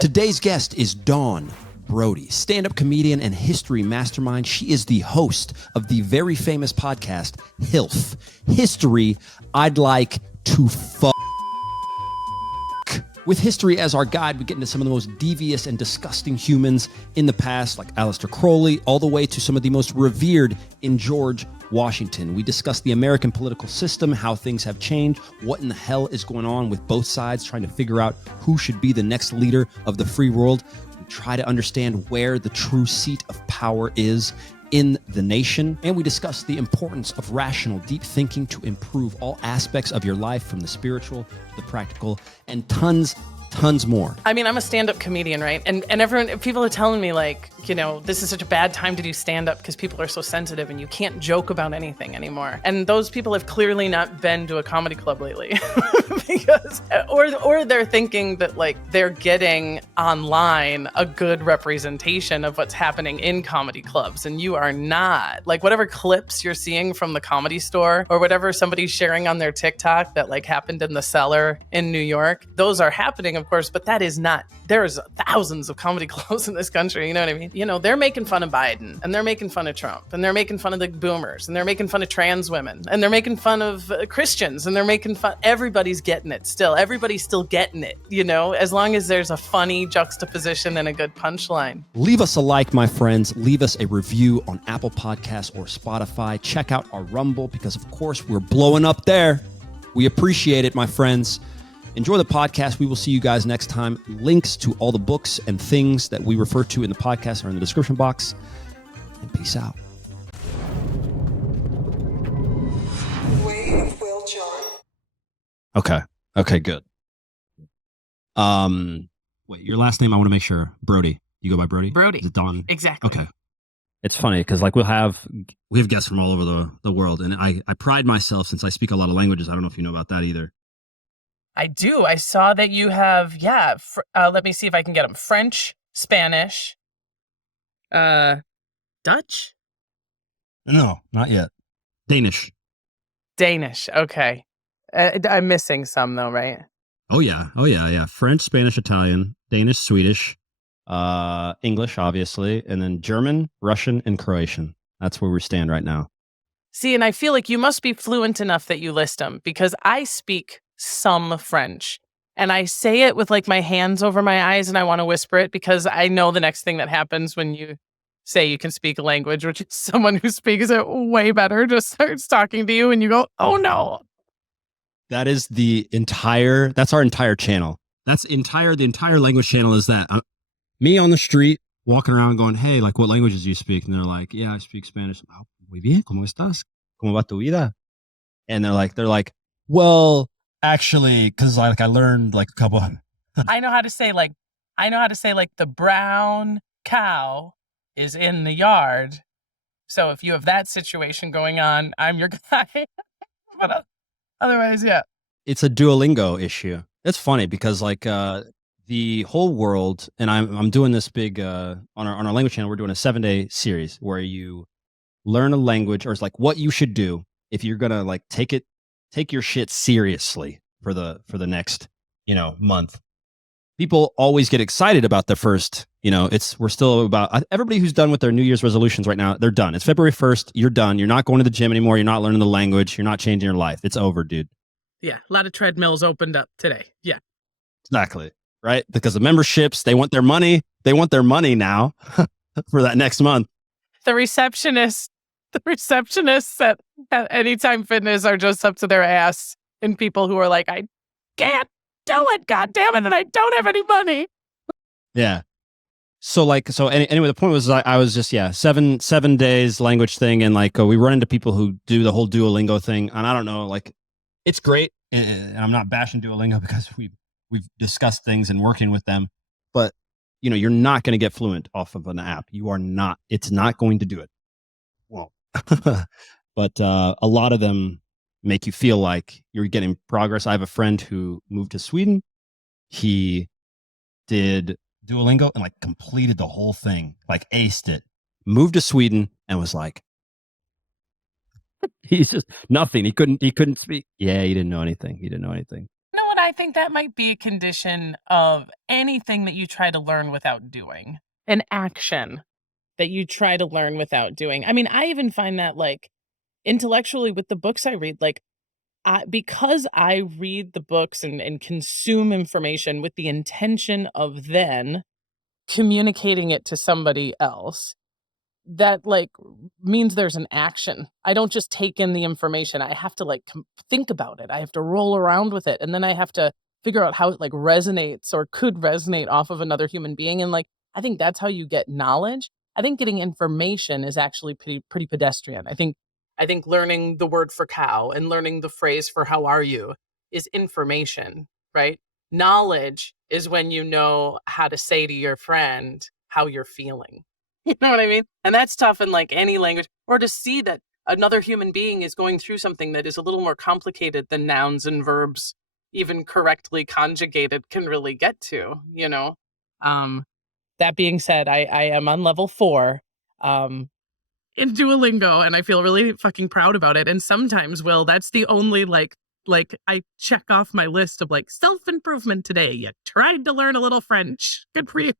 Today's guest is 𝗏𝗏 stand-up comedian and history mastermind. She is the host of the very famous podcast, HILF, History I'd Like to Fuck. With history as our guide, we get into some of the most devious and disgusting humans in the past, like Aleister Crowley, all the way to some of the most revered in George Washington. We discuss the American political system, how things have changed, what in the hell is going on with both sides, trying to figure out who should be the next leader of the free world. We try to understand where the true seat of power is in the nation. And we discuss the importance of rational, deep thinking to improve all aspects of your life, from the spiritual to the practical, and tons more. I mean, I'm a stand-up comedian, right? And people are telling me, like, you know, this is such a bad time to do stand-up because people are so sensitive and you can't joke about anything anymore. And those people have clearly not been to a comedy club lately. Because, or they're thinking that, like, they're getting online a good representation of what's happening in comedy clubs, and you are not. Like, whatever clips you're seeing from the Comedy Store or whatever somebody's sharing on their TikTok that, like, happened in the cellar in New York, those are happening, of course, but that is not. There's thousands of comedy clubs in this country, you know what I mean? You know, they're making fun of Biden, and they're making fun of Trump, and they're making fun of the boomers, and they're making fun of trans women, and they're making fun of Christians, and they're making fun. Everybody's getting it still. Everybody's still getting it, you know, as long as there's a funny juxtaposition and a good punchline. Leave us a like, my friends. Leave us a review on Apple Podcasts or Spotify. Check out our Rumble, because, of course, we're blowing up there. We appreciate it, my friends. Enjoy the podcast. We will see you guys next time. Links to all the books and things that we refer to in the podcast are in the description box. And peace out. Way of Will John. Okay, good. Wait, your last name, I want to make sure. Brodey. You go by Brodey? Brodey. Is it Don? Exactly. Okay. It's funny because, like, we have guests from all over the world, and I pride myself, since I speak a lot of languages. I don't know if you know about that either. I do. I saw that you have, let me see if I can get them. French, Spanish, Dutch? No, not yet. Danish. Okay. I'm missing some though, right? Oh yeah. French, Spanish, Italian, Danish, Swedish, English, obviously, and then German, Russian, and Croatian. That's where we stand right now. See, and I feel like you must be fluent enough that you list them, because I speak some French, and I say it with, like, my hands over my eyes, and I want to whisper it because I know the next thing that happens when you say you can speak a language, which is someone who speaks it way better just starts talking to you and you go, oh no. That's our entire channel. The entire language channel is that. Me on the street, walking around going, hey, like, what languages do you speak? And they're like, yeah, I speak Spanish. Oh, muy bien, ¿cómo estás? ¿Cómo va tu vida? And they're like, well, actually, because I learned like a couple. I know how to say like the brown cow is in the yard. So if you have that situation going on, I'm your guy. But otherwise, yeah. It's a Duolingo issue. It's funny because, like, the whole world, and I'm doing this big on our language channel. We're doing a 7-day series where you learn a language, or it's like what you should do if you're gonna, like, take your shit seriously for the next, month. People always get excited about the first, we're still about, everybody who's done with their New Year's resolutions right now, they're done. It's February 1st. You're done. You're not going to the gym anymore. You're not learning the language. You're not changing your life. It's over, dude. Yeah. A lot of treadmills opened up today. Yeah. Exactly. Right. Because the memberships, they want their money. They want their money now for that next month. The receptionists at Anytime Fitness are just up to their ass in people who are like, I can't do it, God damn it, and I don't have any money. Yeah. So anyway, the point was, I was just, 7 days language thing. And, like, we run into people who do the whole Duolingo thing. And I don't know, like, it's great. And I'm not bashing Duolingo because we've discussed things and working with them, but you're not going to get fluent off of an app. You are not, it's not going to do it. Well, but a lot of them make you feel like you're getting progress. I have a friend who moved to Sweden. He did Duolingo and, like, completed the whole thing, like, aced it, moved to Sweden and was like, he's just nothing. He couldn't speak. Yeah. He didn't know anything. I think that might be a condition of anything that you try to learn without doing. An action that you try to learn without doing. I mean, I even find that like intellectually with the books I read, like because I read the books and consume information with the intention of then communicating it to somebody else, that like means there's an action. I don't just take in the information. I have to like think about it. I have to roll around with it. And then I have to figure out how it like resonates or could resonate off of another human being. And like, I think that's how you get knowledge. I think getting information is actually pretty pedestrian. I think learning the word for cow and learning the phrase for how are you is information, right? Knowledge is when you know how to say to your friend how you're feeling. You know what I mean? And that's tough in like any language, or to see that another human being is going through something that is a little more complicated than nouns and verbs, even correctly conjugated, can really get to, you know? That being said, I am on level 4 in Duolingo, and I feel really fucking proud about it. And sometimes, Will, that's the only like I check off my list of like self-improvement today. You tried to learn a little French. Good for you.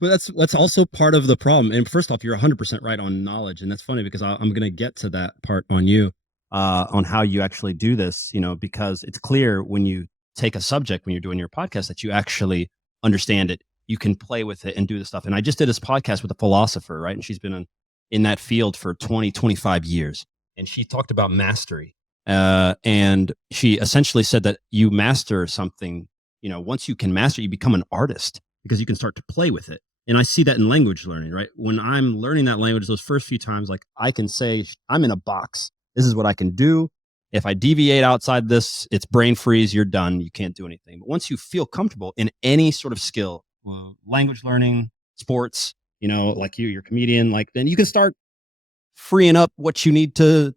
But that's also part of the problem. And first off, you're 100% right on knowledge, and that's funny because I'm going to get to that part on you, on how you actually do this. You know, because it's clear when you take a subject when you're doing your podcast that you actually understand it. You can play with it and do the stuff. And I just did this podcast with a philosopher, right? And she's been in that field for 25 years, and she talked about mastery. And she essentially said that you master something. You know, once you can master, you become an artist, because you can start to play with it. And I see that in language learning, right? When I'm learning that language, those first few times, like I can say, I'm in a box. This is what I can do. If I deviate outside this, it's brain freeze. You're done. You can't do anything. But once you feel comfortable in any sort of skill, language learning, sports, you know, like you're a comedian, like then you can start freeing up what you need to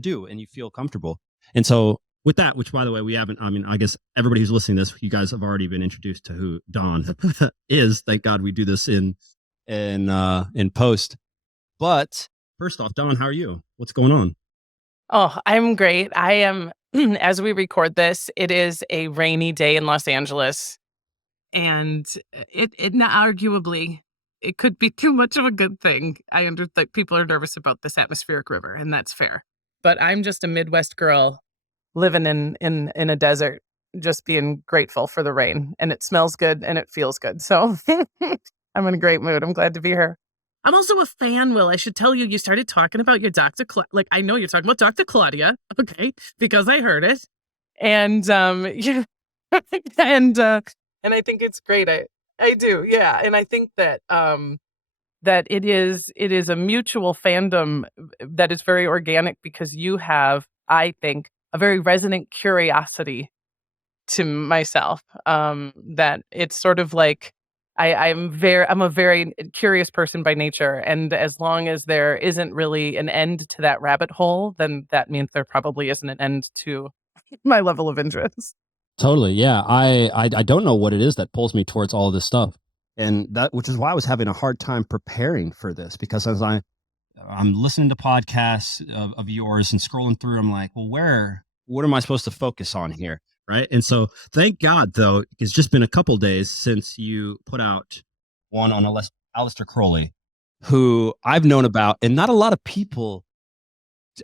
do, and you feel comfortable. And so with that, which by the way, we haven't, I mean, I guess everybody who's listening to this, you guys have already been introduced to who Dawn is. Thank God we do this in post. But first off, Dawn, how are you? What's going on? Oh, I'm great. I am, as we record this, it is a rainy day in Los Angeles. And it arguably, it could be too much of a good thing. I understand that people are nervous about this atmospheric river, and that's fair. But I'm just a Midwest girl living in a desert, just being grateful for the rain. And it smells good and it feels good. So I'm in a great mood. I'm glad to be here. I'm also a fan, Will. I should tell you, you started talking about your Dr. Like, I know you're talking about Dr. Claudia, okay, because I heard it. And, and I think it's great. I do, yeah. And I think that that it is a mutual fandom that is very organic, because you have, I think, a very resonant curiosity to myself. That it's sort of like I'm a very curious person by nature, and as long as there isn't really an end to that rabbit hole, then that means there probably isn't an end to my level of interest. Totally. Yeah. I don't know what it is that pulls me towards all of this stuff. And which is why I was having a hard time preparing for this, because as I'm listening to podcasts of yours and scrolling through, I'm like, well, what am I supposed to focus on here? Right. And so thank God, though, it's just been a couple days since you put out one on Aleister Crowley, who I've known about, and not a lot of people.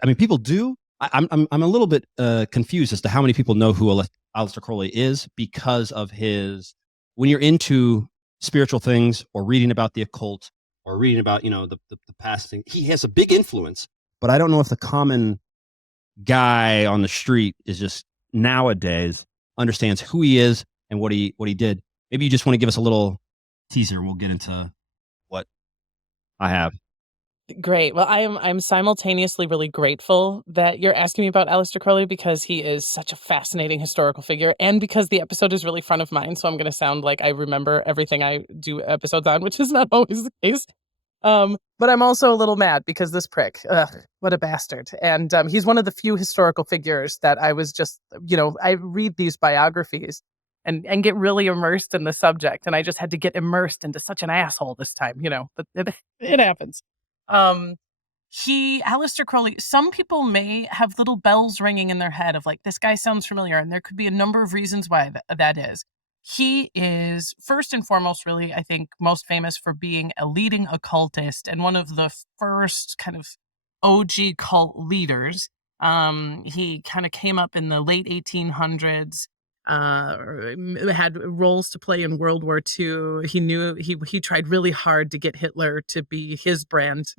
I mean, people do. I'm a little bit confused as to how many people know who Aleister Crowley is, because of when you're into spiritual things or reading about the occult or reading about, you know, the past thing, he has a big influence. But I don't know if the common guy on the street is just nowadays understands who he is and what he did. Maybe you just want to give us a little teaser. We'll get into what I have. Great. Well, I'm simultaneously really grateful that you're asking me about Aleister Crowley, because he is such a fascinating historical figure, and because the episode is really front of mind. So I'm going to sound like I remember everything I do episodes on, which is not always the case. But I'm also a little mad because this prick, what a bastard. And he's one of the few historical figures that I was just, you know, I read these biographies and get really immersed in the subject. And I just had to get immersed into such an asshole this time, you know, but it happens. Aleister Crowley, some people may have little bells ringing in their head of like, this guy sounds familiar, and there could be a number of reasons why that is. He is first and foremost, really, I think, most famous for being a leading occultist and one of the first kind of OG cult leaders. He kind of came up in the late 1800s, had roles to play in World War II. He knew he tried really hard to get Hitler to be his brand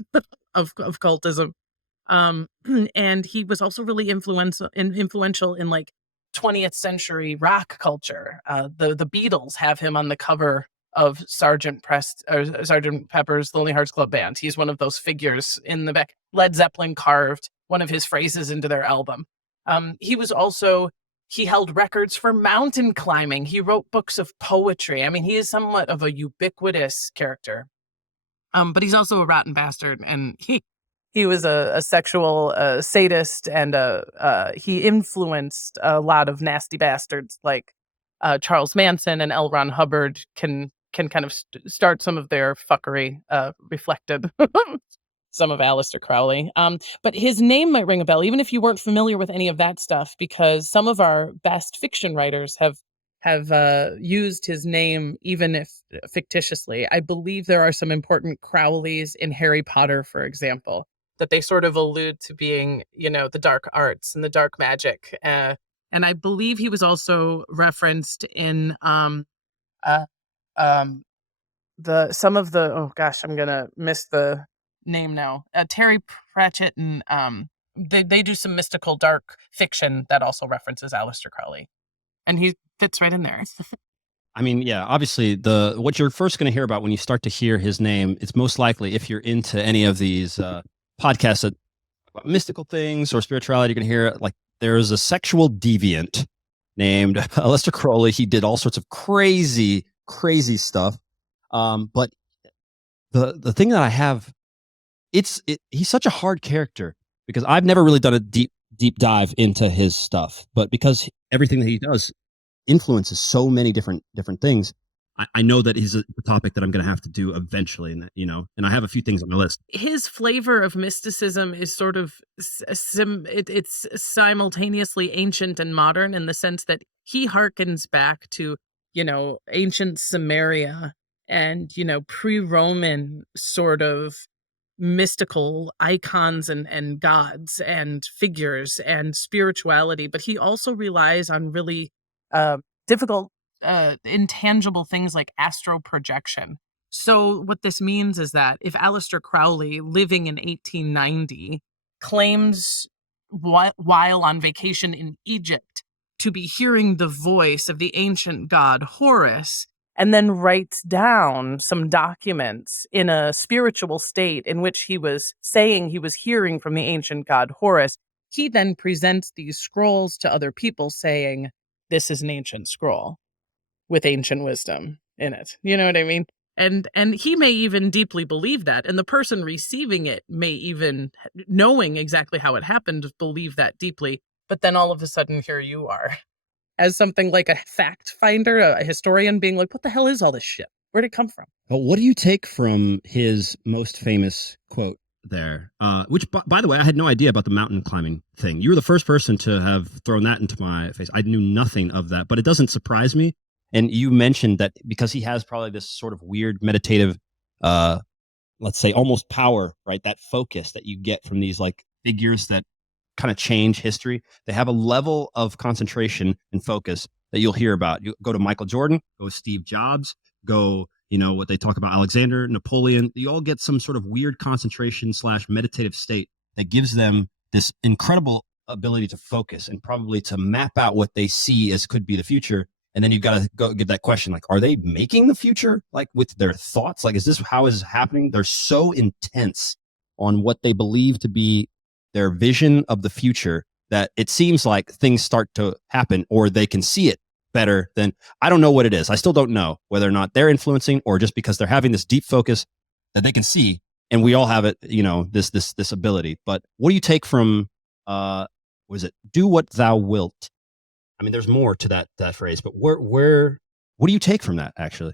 of cultism. And he was also really influential in like 20th century rock culture. The Beatles have him on the cover of Sgt. Pepper's Lonely Hearts Club Band. He's one of those figures in the back. Led Zeppelin carved one of his phrases into their album. He held records for mountain climbing. He wrote books of poetry. I mean, he is somewhat of a ubiquitous character. But he's also a rotten bastard, and he was a sexual sadist, and he influenced a lot of nasty bastards like Charles Manson and L. Ron Hubbard can kind of start some of their fuckery reflected. Some of Aleister Crowley. But his name might ring a bell, even if you weren't familiar with any of that stuff, because some of our best fiction writers have used his name, even if fictitiously. I believe there are some important Crowleys in Harry Potter, for example, that they sort of allude to being, the dark arts and the dark magic. And I believe he was also referenced in I'm gonna miss the name now. Terry Pratchett, and they do some mystical dark fiction that also references Aleister Crowley, and he fits right in there. I mean, yeah, obviously what you're first going to hear about when you start to hear his name, it's most likely, if you're into any of these podcasts about mystical things or spirituality, you're going to hear like there's a sexual deviant named Aleister Crowley. He did all sorts of crazy stuff. But the thing that I have, he's such a hard character because I've never really done a deep dive into his stuff, but because everything that he does influences so many different things, I know that he's a topic that I'm going to have to do eventually, and that, and I have a few things on my list. His flavor of mysticism is sort of it's simultaneously ancient and modern in the sense that he harkens back to ancient Samaria and pre-Roman sort of mystical icons and gods and figures and spirituality, but he also relies on really difficult intangible things like astral projection. So what this means is that if Aleister Crowley, living in 1890, claims while on vacation in Egypt to be hearing the voice of the ancient god Horus, and then writes down some documents in a spiritual state in which he was saying he was hearing from the ancient god Horus, he then presents these scrolls to other people saying, this is an ancient scroll with ancient wisdom in it. You know what I mean? And he may even deeply believe that. And the person receiving it may even, knowing exactly how it happened, believe that deeply. But then all of a sudden, here you are, as something like a fact finder, a historian, being like, what the hell is all this shit? Where'd it come from? Well, what do you take from his most famous quote there? Which, by the way, I had no idea about the mountain climbing thing. You were the first person to have thrown that into my face. I knew nothing of that, but it doesn't surprise me. And you mentioned that because he has probably this sort of weird meditative, let's say almost power, right? That focus that you get from these like figures that kind of change history. They have a level of concentration and focus that you'll hear about. You go to Michael Jordan, go Steve Jobs, go, what they talk about, Alexander, Napoleon. You all get some sort of weird concentration / meditative state that gives them this incredible ability to focus and probably to map out what they see as could be the future. And then you've got to go get that question, like, are they making the future? Like with their thoughts? Like, is this how is happening? They're so intense on what they believe to be their vision of the future that it seems like things start to happen, or they can see it better than, I don't know what it is. I still don't know whether or not they're influencing or just because they're having this deep focus that they can see. And we all have it, this ability. But what do you take from, what is it? Do what thou wilt. I mean, there's more to that phrase, but what do you take from that, actually?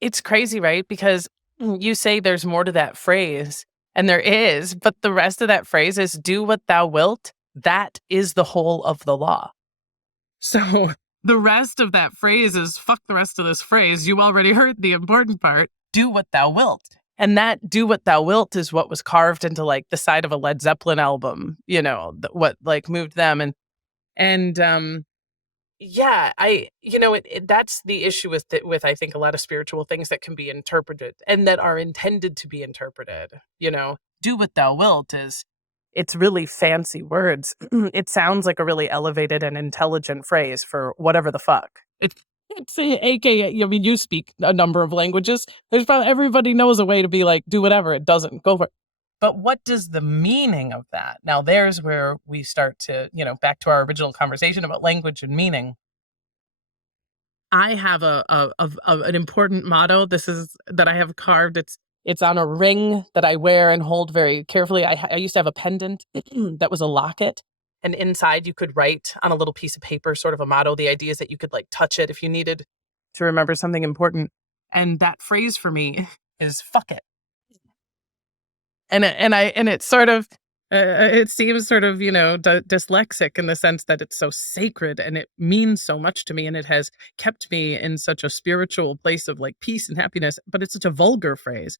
It's crazy, right? Because you say there's more to that phrase, And there is, but the rest of that phrase is do what thou wilt. That is the whole of the law. So the rest of that phrase is fuck the rest of this phrase. You already heard the important part. Do what thou wilt. And that do what thou wilt is what was carved into like the side of a Led Zeppelin album, what like moved them. That's the issue with I think a lot of spiritual things that can be interpreted and that are intended to be interpreted. Do what thou wilt it's really fancy words. It sounds like a really elevated and intelligent phrase for whatever the fuck. It's AKA, I mean, you speak a number of languages. There's probably everybody knows a way to be like, do whatever. It doesn't go for it. But what does the meaning of that? Now, there's where we start to, back to our original conversation about language and meaning. I have an important motto. This is that I have carved. It's on a ring that I wear and hold very carefully. I used to have a pendant that was a locket. And inside you could write on a little piece of paper, sort of a motto. The idea is that you could like touch it if you needed to remember something important. And that phrase for me is fuck it. And it's sort of, it seems sort of, dyslexic in the sense that it's so sacred and it means so much to me. And it has kept me in such a spiritual place of like peace and happiness, but it's such a vulgar phrase.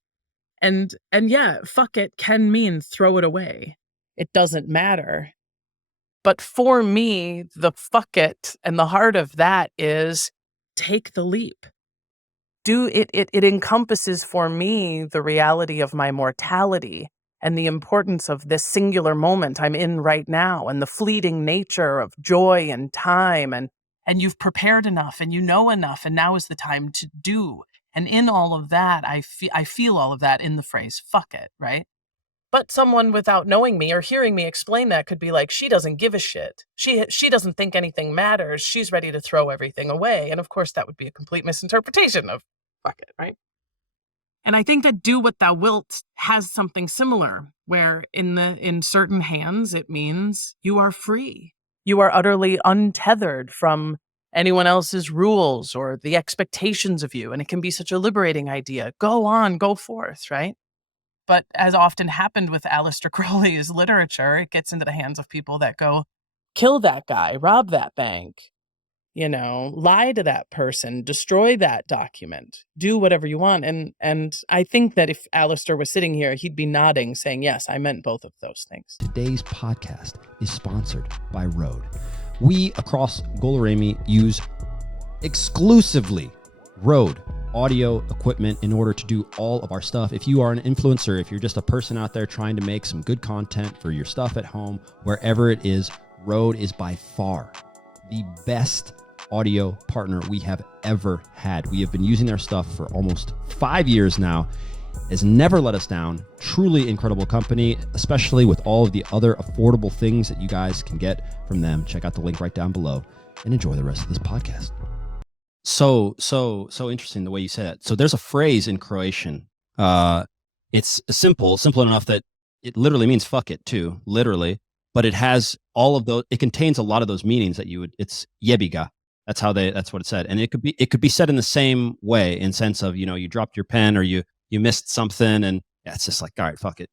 And yeah, fuck it can mean throw it away. It doesn't matter. But for me, the fuck it and the heart of that is take the leap. It encompasses for me the reality of my mortality and the importance of this singular moment I'm in right now and the fleeting nature of joy and time. And you've prepared enough and you know enough and now is the time to do. And in all of that, I feel all of that in the phrase, fuck it, right? But someone without knowing me or hearing me explain that could be like, she doesn't give a shit. She doesn't think anything matters. She's ready to throw everything away. And of course, that would be a complete misinterpretation of fuck it, right? And I think that do what thou wilt has something similar, where in certain hands, it means you are free. You are utterly untethered from anyone else's rules or the expectations of you. And it can be such a liberating idea. Go on, go forth, right? But as often happened with Aleister Crowley's literature, it gets into the hands of people that go, kill that guy, rob that bank, lie to that person, destroy that document, do whatever you want. And I think that if Aleister was sitting here, he'd be nodding, saying, yes, I meant both of those things. Today's podcast is sponsored by Rode. We across 𝗲𝗄𝗯𝗃 use exclusively Rode audio equipment in order to do all of our stuff. If you are an influencer, if you're just a person out there trying to make some good content for your stuff at home, wherever it is, Rode is by far the best audio partner we have ever had. We have been using their stuff for almost 5 years now. Has never let us down. Truly incredible company, especially with all of the other affordable things that you guys can get from them. Check out the link right down below and enjoy the rest of this podcast. So interesting the way you said it. So there's a phrase in Croatian. It's simple enough that it literally means fuck it too, literally. But it has all of those. It contains a lot of those meanings that it's jebi ga. That's what it said. And it could be said in the same way, in sense of, you dropped your pen or you missed something and it's just like, all right, fuck it,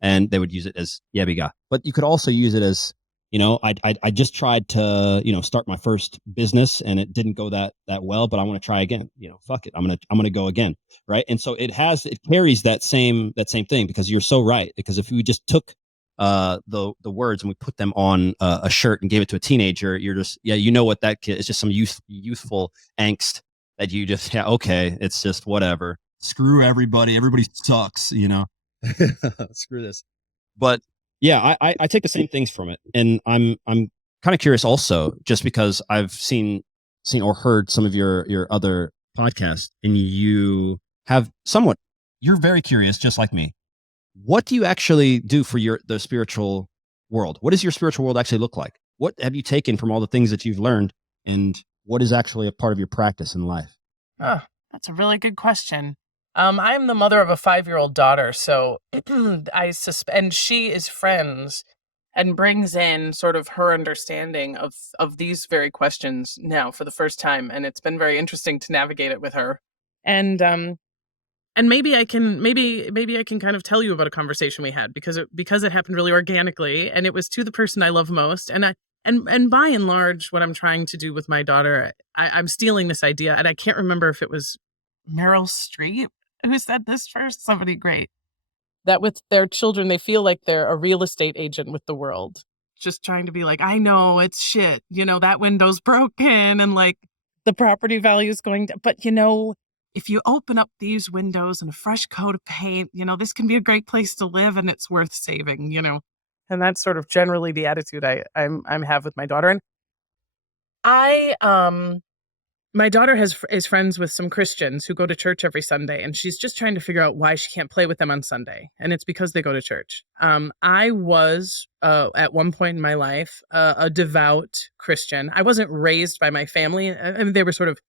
and they would use it as jebi ga. But you could also use it as, I just tried to, start my first business and it didn't go that well, but I want to try again. Fuck it. I'm going to go again. Right. And so it carries that same thing, because you're so right. Because if we just took the words and we put them on a shirt and gave it to a teenager, you're just, what that kid is, just some youthful angst that you just, okay, it's just whatever. Screw everybody sucks, screw this. But yeah, I take the same things from it. And I'm kind of curious also, just because I've seen or heard some of your other podcasts, and you're very curious, just like me. What do you actually do for the spiritual world? What does your spiritual world actually look like? What have you taken from all the things that you've learned, and what is actually a part of your practice in life? Oh, that's a really good question. I'm the mother of a 5-year-old daughter, so and she is friends and brings in sort of her understanding of these very questions now for the first time, and it's been very interesting to navigate it with her. And And maybe I can kind of tell you about a conversation we had because it happened really organically, and it was to the person I love most. And by and large, what I'm trying to do with my daughter, I'm stealing this idea, and I can't remember if it was Meryl Streep who said this first. Somebody great. That with their children, they feel like they're a real estate agent with the world, just trying to be like, I know it's shit, that window's broken, and like the property value is going down, but if you open up these windows and a fresh coat of paint, this can be a great place to live, and it's worth saving, And that's sort of generally the attitude I have with my daughter. And my daughter is friends with some Christians who go to church every Sunday, and she's just trying to figure out why she can't play with them on Sunday. And it's because they go to church. I was, at one point in my life, a devout Christian. I wasn't raised by my family. I mean, they were sort of,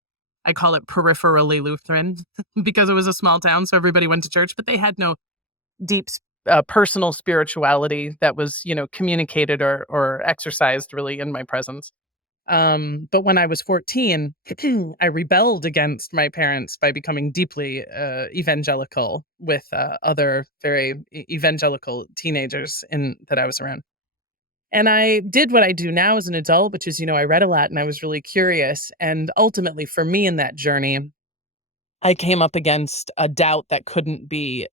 I call it peripherally Lutheran because it was a small town, so everybody went to church, but they had no deep personal spirituality that was, communicated or exercised really in my presence. But when I was 14, I rebelled against my parents by becoming deeply evangelical with other very evangelical teenagers that I was around. And I did what I do now as an adult, which is, I read a lot and I was really curious. And ultimately, for me in that journey, I came up against a doubt that couldn't be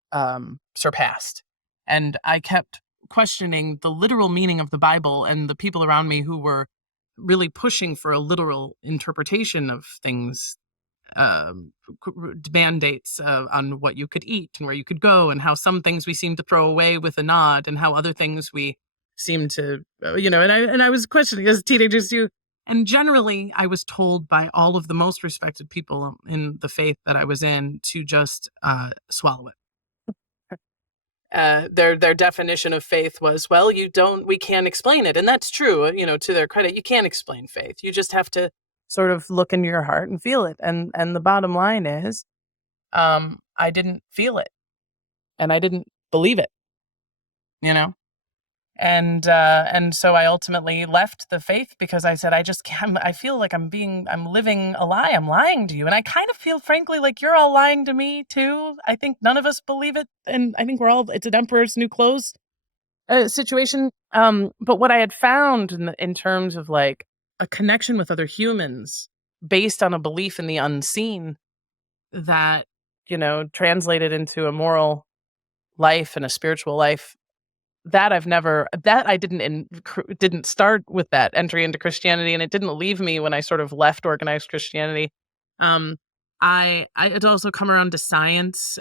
surpassed. And I kept questioning the literal meaning of the Bible and the people around me who were really pushing for a literal interpretation of things, mandates on what you could eat and where you could go, and how some things we seem to throw away with a nod, and how other things we seem to, and I was questioning as teenagers do. And generally, I was told by all of the most respected people in the faith that I was in to just swallow it. Their definition of faith was, well, we can't explain it. And that's true, to their credit, you can't explain faith. You just have to sort of look into your heart and feel it. And the bottom line is, I didn't feel it and I didn't believe it, And so I ultimately left the faith because I said, I feel like I'm living a lie. I'm lying to you. And I kind of feel, frankly, like you're all lying to me too. I think none of us believe it. And I think it's an emperor's new clothes situation. But what I had found in terms of like a connection with other humans based on a belief in the unseen that, translated into a moral life and a spiritual life, that I didn't start with that entry into Christianity, and it didn't leave me when I sort of left organized Christianity. I had also come around to science.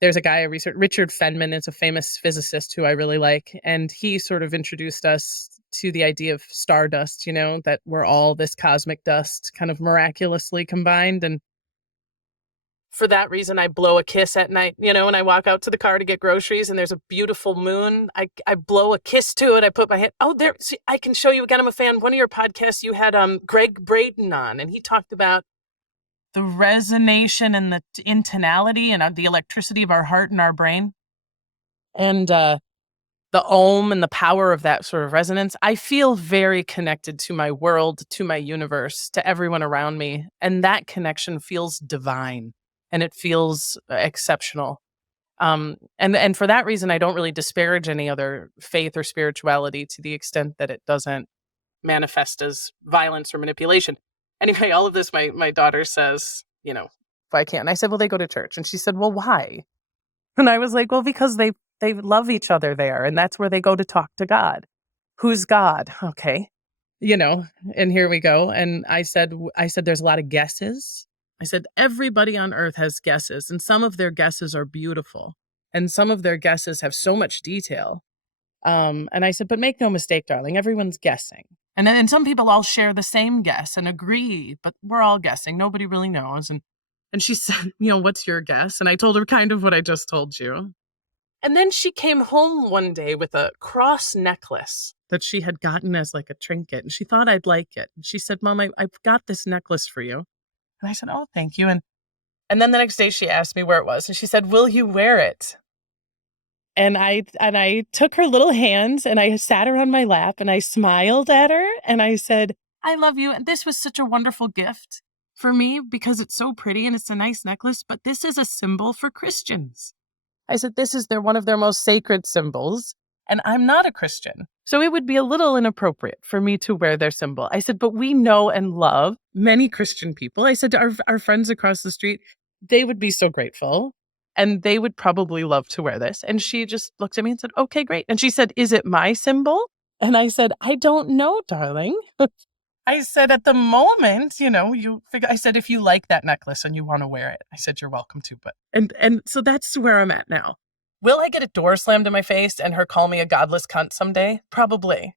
There's a guy I research, Richard Feynman is a famous physicist who I really like, and he sort of introduced us to the idea of stardust, that we're all this cosmic dust kind of miraculously combined. And for that reason, I blow a kiss at night, when I walk out to the car to get groceries and there's a beautiful moon. I blow a kiss to it. I put my hand, there. See, I can show you again. I'm a fan. One of your podcasts, you had Greg Braden on, and he talked about the resonation and the intonality and the electricity of our heart and our brain. And the ohm and the power of that sort of resonance. I feel very connected to my world, to my universe, to everyone around me. And that connection feels divine. And it feels exceptional. And for that reason, I don't really disparage any other faith or spirituality to the extent that it doesn't manifest as violence or manipulation. Anyway, all of this, my daughter says, if I can't. And I said, well, they go to church. And she said, well, why? And I was like, well, because they love each other there. And that's where they go to talk to God. Who's God? Okay. And here we go. And I said, there's a lot of guesses. I said, everybody on earth has guesses, and some of their guesses are beautiful, and some of their guesses have so much detail. And I said, but make no mistake, darling, everyone's guessing. And some people all share the same guess and agree, but we're all guessing. Nobody really knows. And she said, what's your guess? And I told her kind of what I just told you. And then she came home one day with a cross necklace that she had gotten as like a trinket, and she thought I'd like it. And she said, Mom, I've got this necklace for you. And I said, oh, thank you. And then the next day she asked me where it was. And she said, will you wear it? And I took her little hand and I sat her on my lap and I smiled at her and I said, I love you. And this was such a wonderful gift for me because it's so pretty and it's a nice necklace, but this is a symbol for Christians. I said, this is one of their most sacred symbols, and I'm not a Christian. So it would be a little inappropriate for me to wear their symbol. I said, but we know and love many Christian people. I said to our friends across the street, they would be so grateful, and they would probably love to wear this. And she just looked at me and said, okay, great. And she said, is it my symbol? And I said, I don't know, darling. I said, at the moment, you figure, I said, if you like that necklace and you want to wear it, I said, you're welcome to, but, and so that's where I'm at now. Will I get a door slammed in my face and her call me a godless cunt someday? Probably.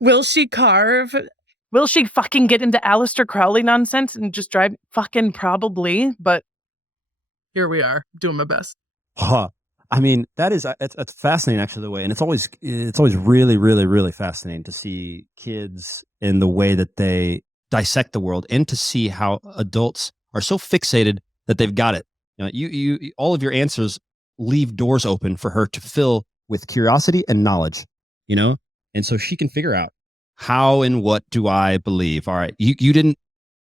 Will she fucking get into Aleister Crowley nonsense and just drive? Fucking probably, but here we are, doing my best. Huh. I mean, it's fascinating actually the way, and it's always really, really, really fascinating to see kids in the way that they dissect the world, and to see how adults are so fixated that they've got it. You all of your answers leave doors open for her to fill with curiosity and knowledge, and so she can figure out how and what do I believe. All right, you didn't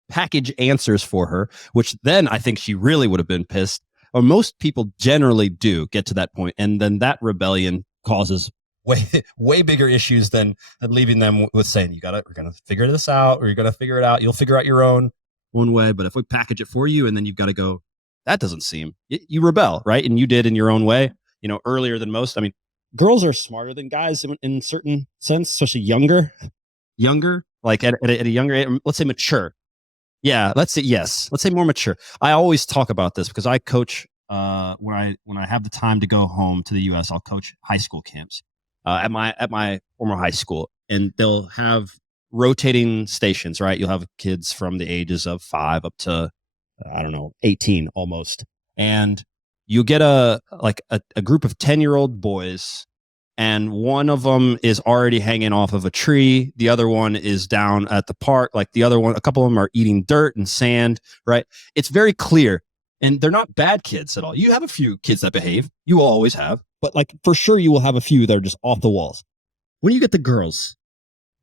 package answers for her, which then I think she really would have been pissed. Or most people generally do get to that point, and then that rebellion causes way bigger issues than leaving them with saying, we're gonna figure this out, or you're gonna figure it out. You'll figure out your own way. But if we package it for you, and then you've got to go, that doesn't seem. You rebel, right? And you did in your own way, earlier than most. I mean, girls are smarter than guys in certain sense, especially younger, like at a younger age. Let's say mature. Yeah, let's say more mature. I always talk about this because I coach when I have the time to go home to the US, I'll coach high school camps at my former high school, and they'll have rotating stations, right? You'll have kids from the ages of 5 up to 18 almost. And you get a group of 10-year-old boys, and one of them is already hanging off of a tree. The other one is down at the park. Like the other one, a couple of them are eating dirt and sand, right? It's very clear. And they're not bad kids at all. You have a few kids that behave. You will always have. But like for sure, you will have a few that are just off the walls. When you get the girls,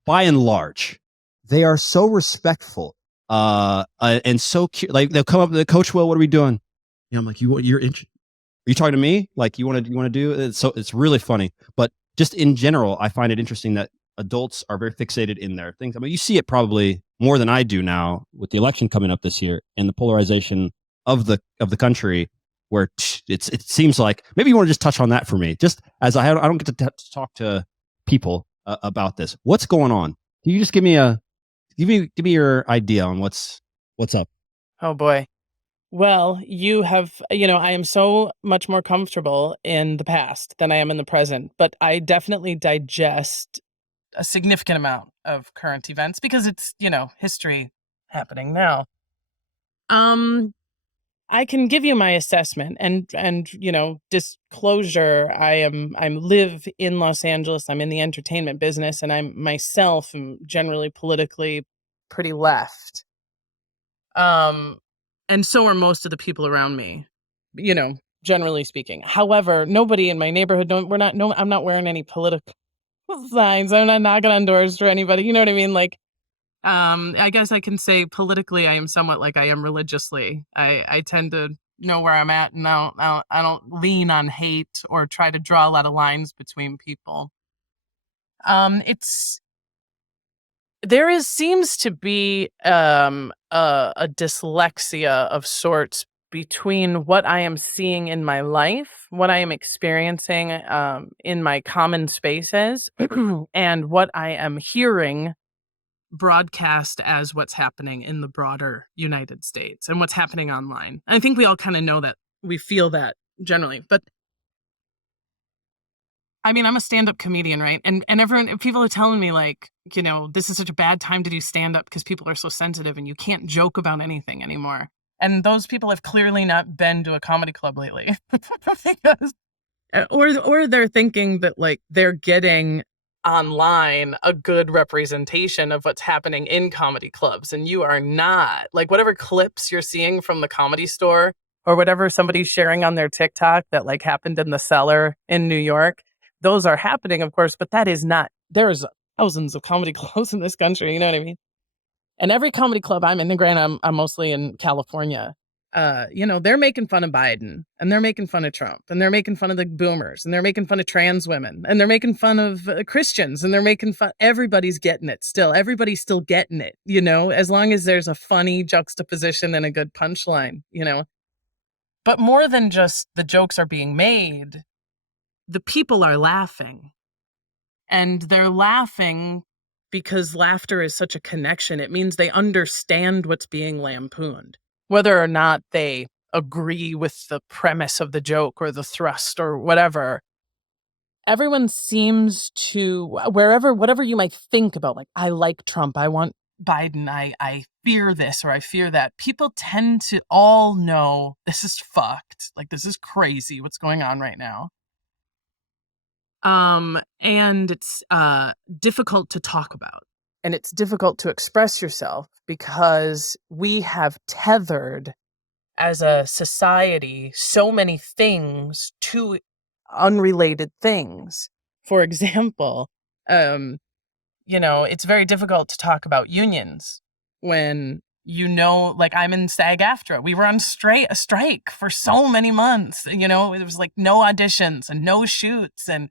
by and large, they are so respectful and so cute. Like they'll come up to the coach, Will, what are we doing? I'm like, you're interested. Are you talking to me? Like you want to do it? So it's really funny. But just in general, I find it interesting that adults are very fixated in their things. I mean, you see it probably more than I do now with the election coming up this year and the polarization of the country, where it seems like maybe you want to just touch on that for me, just as I don't get to talk to people about this. What's going on? Can you just give me your idea on what's up? Oh boy. Well, I am so much more comfortable in the past than I am in the present, but I definitely digest a significant amount of current events because it's, history happening now. I can give you my assessment and disclosure. I live in Los Angeles. I'm in the entertainment business, and I'm myself am generally politically pretty left. And so are most of the people around me, generally speaking. However, nobody in my neighborhood, I'm not wearing any political signs. I'm not knocking on doors for anybody. You know what I mean? Like, I guess I can say politically, I am somewhat like I am religiously. I tend to know where I'm at, and I don't lean on hate or try to draw a lot of lines between people. Seems to be a dyslexia of sorts between what I am seeing in my life, what I am experiencing in my common spaces, and what I am hearing broadcast as what's happening in the broader United States and what's happening online. I think we all kind of know that. We feel that generally, but I mean, I'm a stand-up comedian, right? And people are telling me like, this is such a bad time to do stand-up because people are so sensitive and you can't joke about anything anymore. And those people have clearly not been to a comedy club lately. because, or they're thinking that like they're getting online a good representation of what's happening in comedy clubs, and you are not. Like whatever clips you're seeing from the Comedy Store or whatever somebody's sharing on their TikTok that like happened in the Cellar in New York, those are happening, of course, but that is not. There's thousands of comedy clubs in this country. You know what I mean? And every comedy club I'm in, and granted, I'm mostly in California, they're making fun of Biden, and they're making fun of Trump, and they're making fun of the boomers, and they're making fun of trans women, and they're making fun of Christians, and they're making fun. Everybody's getting it still. Everybody's still getting it, as long as there's a funny juxtaposition and a good punchline, But more than just the jokes are being made, the people are laughing. And they're laughing because laughter is such a connection. It means they understand what's being lampooned. Whether or not they agree with the premise of the joke or the thrust or whatever, everyone seems to, whatever you might think about, like, I like Trump, I want Biden, I fear this or I fear that. People tend to all know this is fucked. Like, this is crazy what's going on right now. And it's difficult to talk about. And it's difficult to express yourself because we have tethered as a society so many things to unrelated things. For example, it's very difficult to talk about unions when like I'm in SAG-AFTRA. We were on a strike for so many months. It was like no auditions and no shoots, and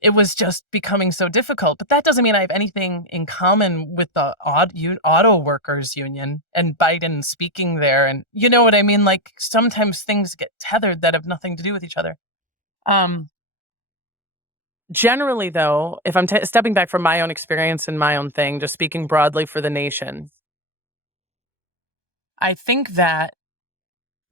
it was just becoming so difficult. But that doesn't mean I have anything in common with the auto workers union and Biden speaking there. And you know what I mean? Like, sometimes things get tethered that have nothing to do with each other. Generally, though, if I'm stepping back from my own experience and my own thing, just speaking broadly for the nation, I think that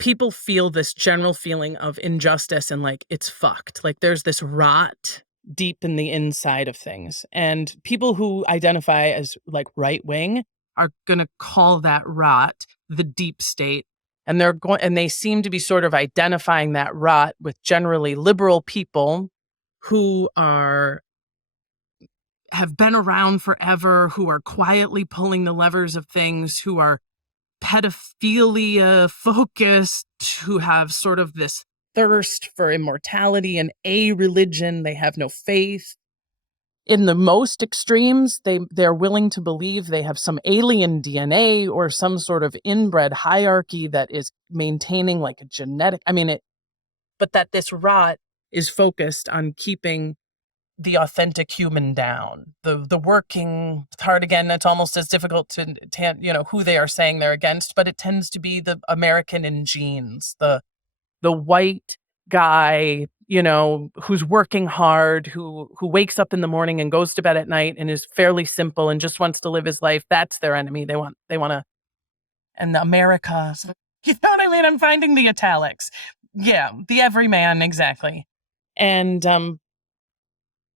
people feel this general feeling of injustice and like it's fucked. Like there's this rot deep in the inside of things. And people who identify as like right wing are going to call that rot the deep state. And they seem to be sort of identifying that rot with generally liberal people who have been around forever, who are quietly pulling the levers of things, who are pedophilia focused, who have sort of this thirst for immortality and a religion. They have no faith. In the most extremes, they're willing to believe they have some alien DNA or some sort of inbred hierarchy that is maintaining like a genetic, but that this rot is focused on keeping the authentic human down, the working hard. Again, it's almost as difficult to who they are saying they're against, but it tends to be the American in jeans, the white guy, who's working hard, who wakes up in the morning and goes to bed at night and is fairly simple and just wants to live his life. That's their enemy. They want to, and the America, you know what I mean? I'm finding the italics. Yeah, the everyman, exactly. And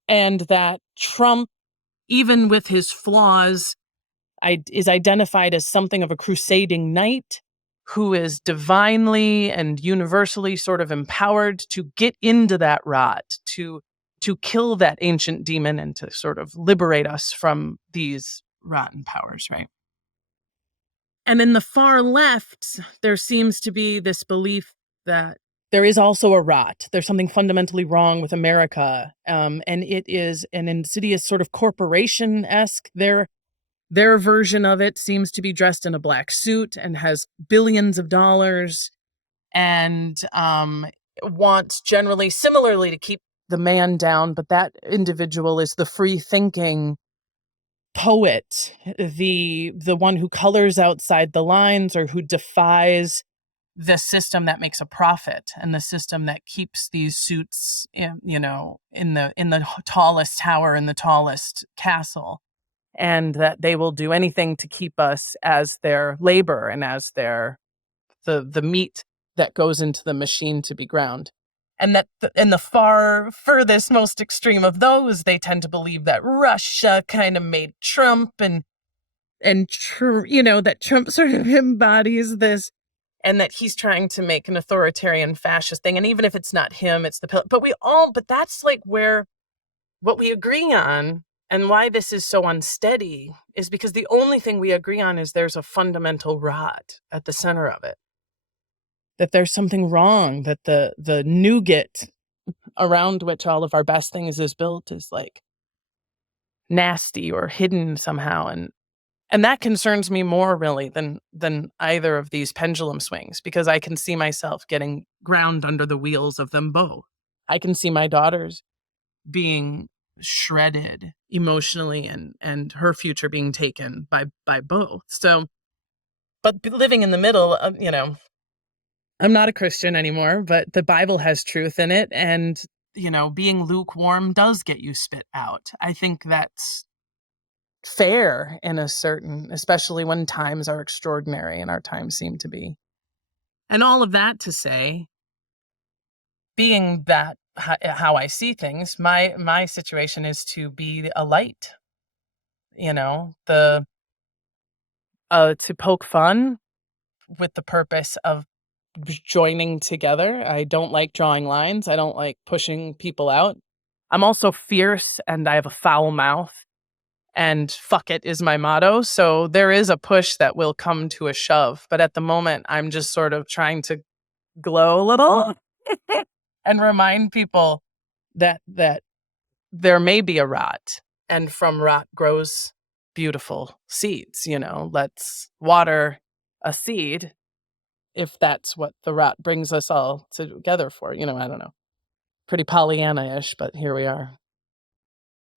that Trump, even with his flaws, is identified as something of a crusading knight who is divinely and universally sort of empowered to get into that rot, to kill that ancient demon and to sort of liberate us from these rotten powers, right? And in the far left, there seems to be this belief that there is also a rot. There's something fundamentally wrong with America. And it is an insidious sort of corporation-esque. Their version of it seems to be dressed in a black suit and has billions of dollars and wants generally similarly to keep the man down. But that individual is the free-thinking poet, the one who colors outside the lines or who defies the system that makes a profit and the system that keeps these suits in the tallest tower in the tallest castle, and that they will do anything to keep us as their labor and as their the meat that goes into the machine to be ground. And that in the far furthest, most extreme of those, they tend to believe that Russia kind of made Trump and that Trump sort of embodies this, and that he's trying to make an authoritarian fascist thing. And even if it's not him, it's the but that's like where what we agree on. And why this is so unsteady is because the only thing we agree on is there's a fundamental rot at the center of it. That there's something wrong, that the nougat around which all of our best things is built is like nasty or hidden somehow. And that concerns me more really than either of these pendulum swings, because I can see myself getting ground under the wheels of them both. I can see my daughters being shredded emotionally and her future being taken by both. So, but living in the middle, I'm not a Christian anymore, but the Bible has truth in it. And, being lukewarm does get you spit out. I think that's fair especially when times are extraordinary, and our times seem to be. And all of that to say, being that how I see things, my situation is to be a light, to poke fun with the purpose of joining together. I don't like drawing lines. I don't like pushing people out. I'm also fierce and I have a foul mouth, and fuck it is my motto. So there is a push that will come to a shove. But at the moment, I'm just sort of trying to glow a little and remind people that there may be a rot, and from rot grows beautiful seeds. Let's water a seed if that's what the rot brings us all together for. I don't know. Pretty Pollyanna-ish, but here we are.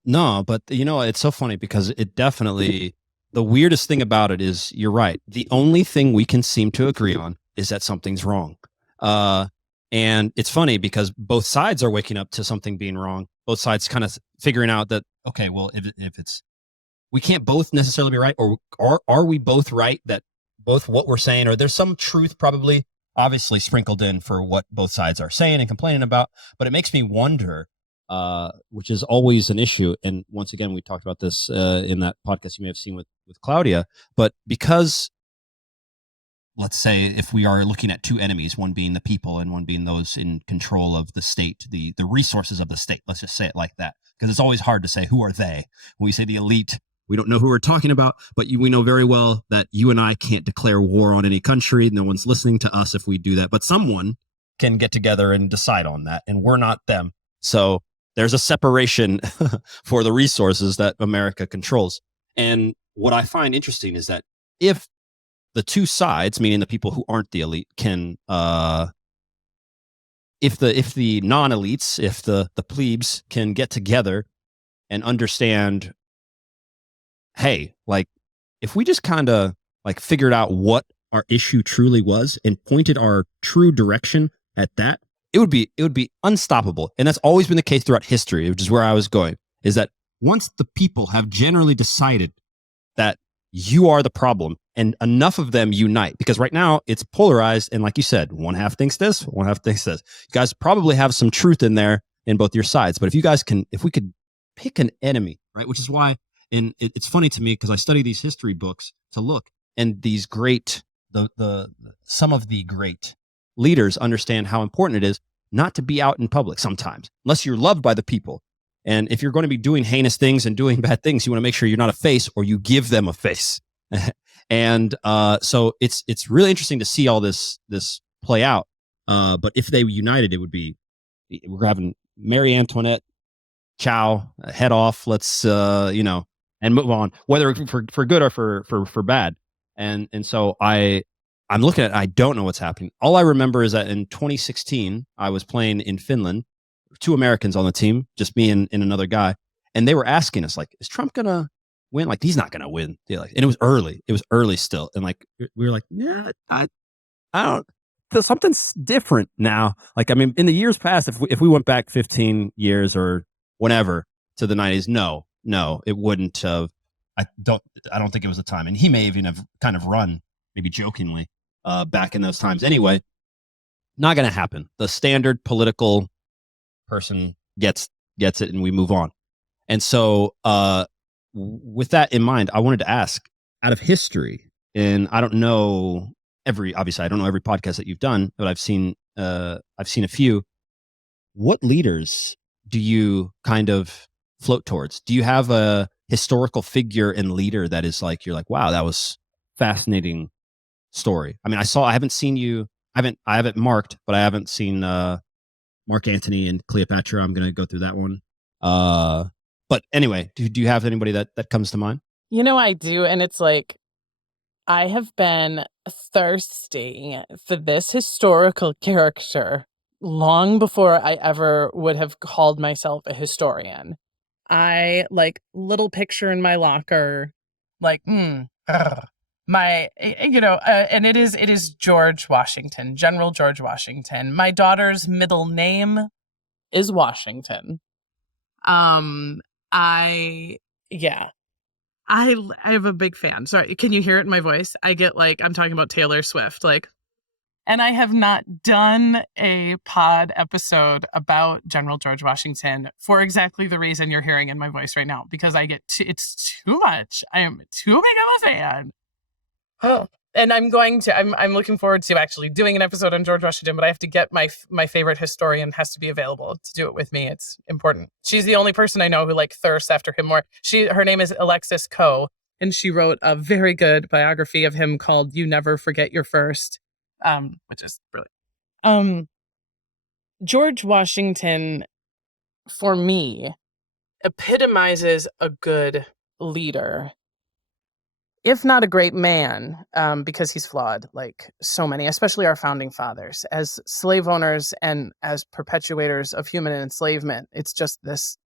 No, but it's so funny because it definitely, the weirdest thing about it is, you're right. The only thing we can seem to agree on is that something's wrong. And it's funny because both sides are waking up to something being wrong. Both sides kind of figuring out that, okay, well, if it's, we can't both necessarily be right, or are we both right that both what we're saying, or there's some truth probably obviously sprinkled in for what both sides are saying and complaining about. But it makes me wonder, which is always an issue. And once again, we talked about this in that podcast you may have seen with Claudia, but because, let's say, if we are looking at two enemies, one being the people and one being those in control of the state, the resources of the state, let's just say it like that, because it's always hard to say who are they. When we say the elite, we don't know who we're talking about, but we know very well that you and I can't declare war on any country. No one's listening to us if we do that, but someone can get together and decide on that, and we're not them. So there's a separation for the resources that America controls. And what I find interesting is that if the two sides, meaning the people who aren't the elite, can, if the non-elites, if the plebes can get together and understand, hey, like, if we just kind of like figured out what our issue truly was and pointed our true direction at that, it would be unstoppable. And that's always been the case throughout history, which is where I was going, is that once the people have generally decided that you are the problem and enough of them unite, because right now it's polarized. And like you said, one half thinks this, one half thinks this. You guys probably have some truth in there in both your sides. But if we could pick an enemy, right? Which is why, and it's funny to me because I study these history books to look, and these great, some of the great leaders understand how important it is not to be out in public sometimes, unless you're loved by the people. And if you're going to be doing heinous things and doing bad things, you want to make sure you're not a face, or you give them a face. And so it's really interesting to see all this play out. But if they united, it would be, we're having Marie Antoinette, chow, head off. Let's and move on, whether for good or for bad. And so I'm looking at it, I don't know what's happening. All I remember is that in 2016, I was playing in Finland, 2 Americans on the team, just me and another guy. And they were asking us, like, is Trump going to win? Like, he's not going to win. And it was early still. And like, we were like, yeah, I don't, something's different now. Like, I mean, in the years past, if we went back 15 years or whenever to the 90s, no, it wouldn't have. I don't think it was the time. And he may even have kind of run, maybe jokingly, back in those times. Anyway, not going to happen. The standard political person gets it, and we move on. And so, with that in mind, I wanted to ask, out of history, and I don't know obviously I don't know every podcast that you've done, but I've seen a few. What leaders do you kind of float towards? Do you have a historical figure and leader that is like, you're like, wow, that was fascinating story? I mean, I haven't seen you. I haven't marked, but I haven't seen Mark Antony and Cleopatra. I'm going to go through that one. But anyway, do you have anybody that comes to mind? You know, I do. And it's like, I have been thirsty for this historical character long before I ever would have called myself a historian. I like little picture in my locker, like, and it is George Washington, General George Washington. My daughter's middle name is Washington. Yeah. I am a big fan. Sorry, can you hear it in my voice? I get like, I'm talking about Taylor Swift, like, and I have not done a pod episode about General George Washington for exactly the reason you're hearing in my voice right now, because it's too much. I am too big of a fan. Oh, and I'm looking forward to actually doing an episode on George Washington, but I have to get my favorite historian has to be available to do it with me. It's important. She's the only person I know who like thirsts after him more. Her name is Alexis Coe, and she wrote a very good biography of him called You Never Forget Your First, which is brilliant. George Washington, for me, epitomizes a good leader, if not a great man, because he's flawed, like so many, especially our founding fathers. As slave owners and as perpetuators of human enslavement, it's just this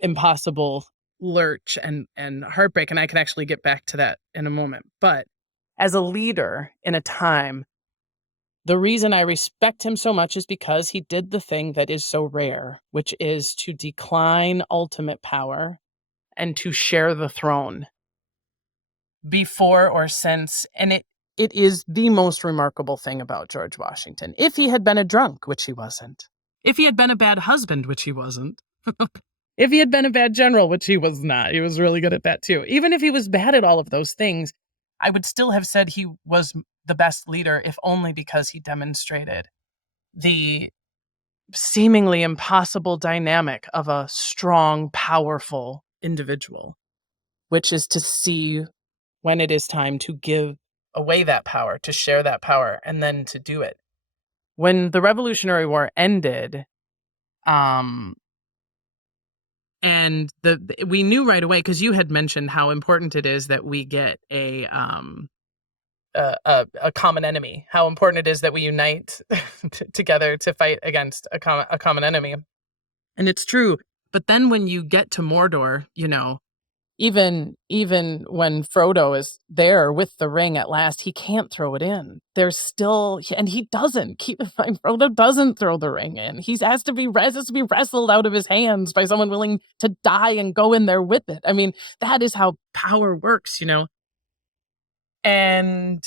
impossible lurch and heartbreak. And I can actually get back to that in a moment. But as a leader in a time, the reason I respect him so much is because he did the thing that is so rare, which is to decline ultimate power and to share the throne before or since. And it is the most remarkable thing about George Washington. If he had been a drunk, which he wasn't. If he had been a bad husband, which he wasn't. If he had been a bad general, which he was not. He was really good at that too. Even if he was bad at all of those things, I would still have said he was the best leader, if only because he demonstrated the seemingly impossible dynamic of a strong, powerful individual, which is to see when it is time to give away that power, to share that power, and then to do it. When the Revolutionary War ended, and we knew right away, because you had mentioned how important it is that we get a common enemy, how important it is that we unite together to fight against a common enemy. And it's true. But then when you get to Mordor, even when Frodo is there with the ring at last, he can't throw it in. There's still, and he doesn't. Keep in mind, Frodo doesn't throw the ring in. He has to be wrestled out of his hands by someone willing to die and go in there with it. I mean, that is how power works, And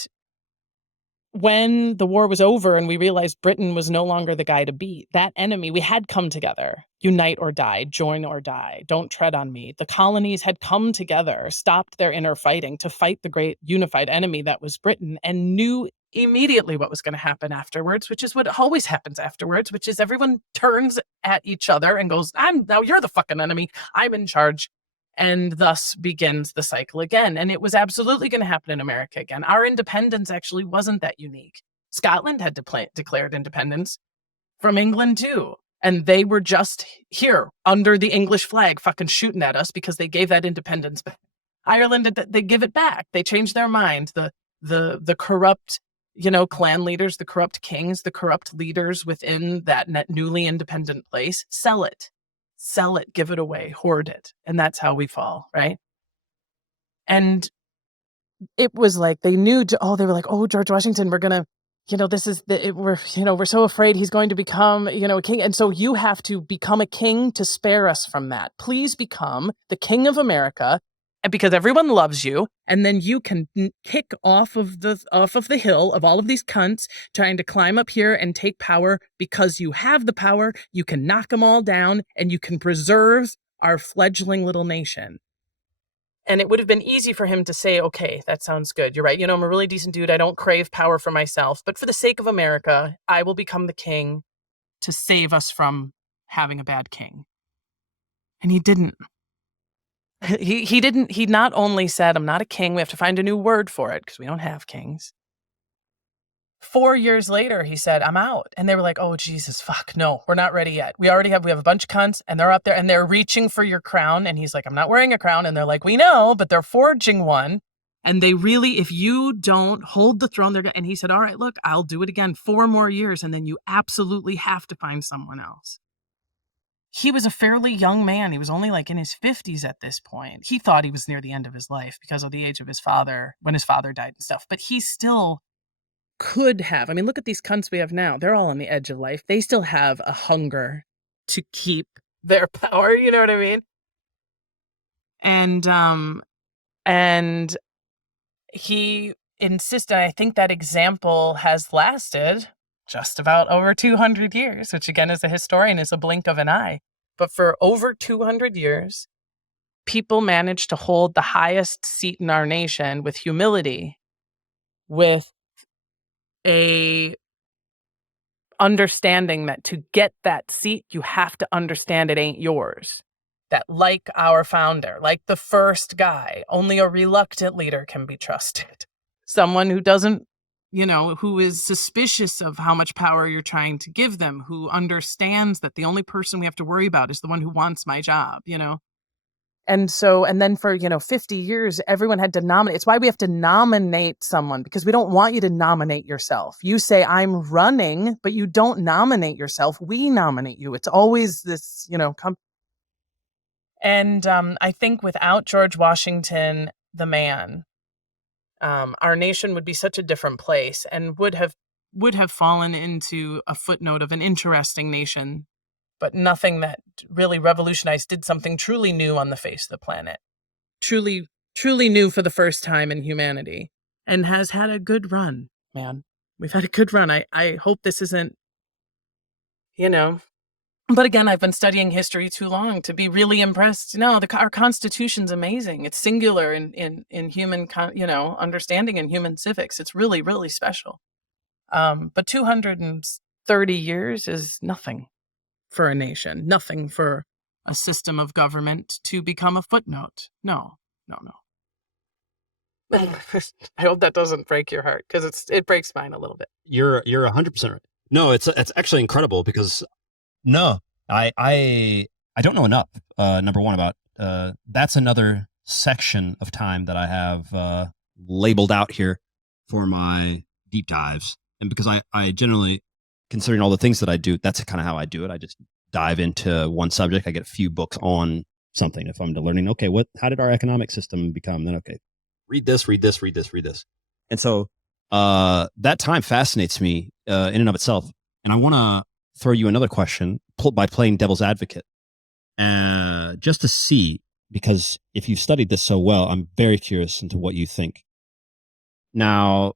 when the war was over and we realized Britain was no longer the guy to beat, that enemy, we had come together. Unite or die, join or die, don't tread on me. The colonies had come together, stopped their inner fighting to fight the great unified enemy that was Britain, and knew immediately what was going to happen afterwards, which is what always happens afterwards, which is everyone turns at each other and goes, now you're the fucking enemy, I'm in charge. And thus begins the cycle again. And it was absolutely going to happen in America again. Our independence actually wasn't that unique. Scotland had declared independence from England too. And they were just here under the English flag fucking shooting at us because they gave that independence back. Ireland, they give it back. They changed their mind. The corrupt, clan leaders, the corrupt kings, the corrupt leaders within that newly independent place, sell it, give it away, hoard it. And that's how we fall, right? And it was like, they knew, they were like, oh, George Washington, we're going to, we're so afraid he's going to become, a king. And so you have to become a king to spare us from that. Please become the king of America, because everyone loves you. And then you can kick off of the hill of all of these cunts trying to climb up here and take power. Because you have the power, you can knock them all down and you can preserve our fledgling little nation. And it would have been easy for him to say, okay, that sounds good. You're right. I'm a really decent dude. I don't crave power for myself. But for the sake of America, I will become the king to save us from having a bad king. And he didn't. He didn't. He not only said, I'm not a king. We have to find a new word for it because we don't have kings. 4 years later, he said, I'm out. And they were like, oh, Jesus, fuck, no, we're not ready yet. We have a bunch of cunts and they're up there and they're reaching for your crown. And he's like, I'm not wearing a crown. And they're like, we know, but they're forging one. And they really, if you don't hold the throne, and he said, all right, look, I'll do it again 4 more years. And then you absolutely have to find someone else. He was a fairly young man. He was only like in his 50s at this point. He thought he was near the end of his life because of the age of his father, when his father died and stuff. But he still could have. I mean, look at these cunts we have now. They're all on the edge of life. They still have a hunger to keep their power. You know what I mean? And he insisted, I think that example has lasted just about over 200 years, which again, as a historian, is a blink of an eye. But for over 200 years, people managed to hold the highest seat in our nation with humility, with a understanding that to get that seat, you have to understand it ain't yours. That like our founder, like the first guy, only a reluctant leader can be trusted. Someone who doesn't, who is suspicious of how much power you're trying to give them, who understands that the only person we have to worry about is the one who wants my job, And then for, 50 years, everyone had to nominate. It's why we have to nominate someone, because we don't want you to nominate yourself. You say, I'm running, but you don't nominate yourself. We nominate you. It's always this, And I think without George Washington, the man, our nation would be such a different place and would have fallen into a footnote of an interesting nation, but nothing that really revolutionized, did something truly new on the face of the planet. Truly, truly new for the first time in humanity, and has had a good run, man. We've had a good run. I hope this isn't, But again, I've been studying history too long to be really impressed. No, our Constitution's amazing. It's singular in human, understanding and human civics. It's really, really special. But 230 years is nothing for a nation, nothing for a system of government to become a footnote. No. I hope that doesn't break your heart, because it breaks mine a little bit. You're 100% right. No, it's actually incredible, because no, I don't know enough. Number one, about that's another section of time that I have labeled out here for my deep dives, and because I generally, considering all the things that I do, that's kind of how I do it. I just dive into one subject. I get a few books on something. If I'm learning, okay, how did our economic system become? Then okay, read this. And so that time fascinates me in and of itself. And I want to throw you another question by playing devil's advocate, just to see, because if you've studied this so well, I'm very curious into what you think. Now,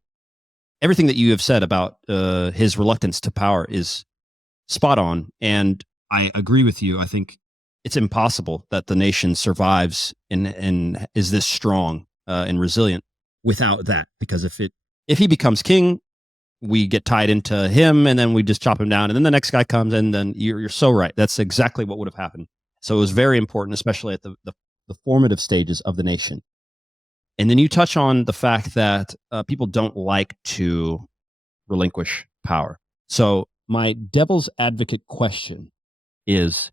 everything that you have said about his reluctance to power is spot on, and I agree with you. I think it's impossible that the nation survives and is this strong and resilient without that, because if he becomes king, we get tied into him, and then we just chop him down, and then the next guy comes, and then you're so right. That's exactly what would have happened. So it was very important, especially at the formative stages of the nation. And then you touch on the fact that people don't like to relinquish power. So my devil's advocate question is,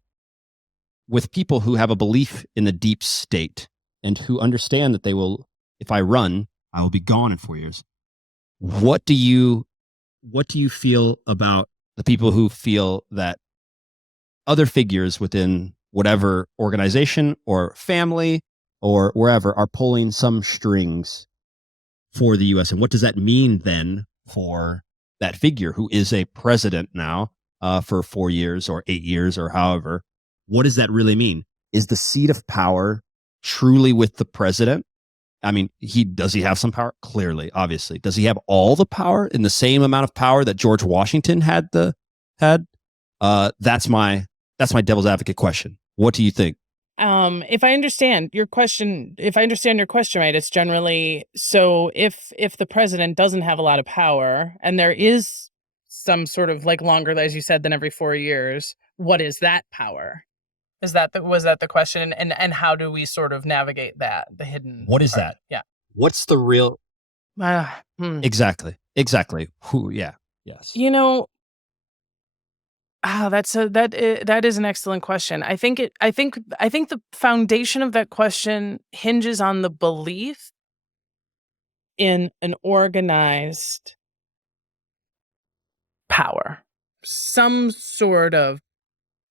with people who have a belief in the deep state and who understand that they will, if I run, I will be gone in 4 years. What do you feel about the people who feel that other figures within whatever organization or family or wherever are pulling some strings for the U.S.? And what does that mean then for that figure who is a president now for 4 years or 8 years or however? What does that really mean? Is the seat of power truly with the president? I mean, does he have some power? Clearly, obviously. Does he have all the power, in the same amount of power that George Washington had? That's my devil's advocate question. What do you think? If I understand your question right, it's generally, so if the president doesn't have a lot of power and there is some sort of longer, as you said, than every 4 years, what is that power? Was that the question? And how do we sort of navigate that, the hidden? What is part? that? Yeah. What's the real? Exactly. Exactly. Who? Yeah. Yes. You know, that is an excellent question. I think the foundation of that question hinges on the belief in an organized power, some sort of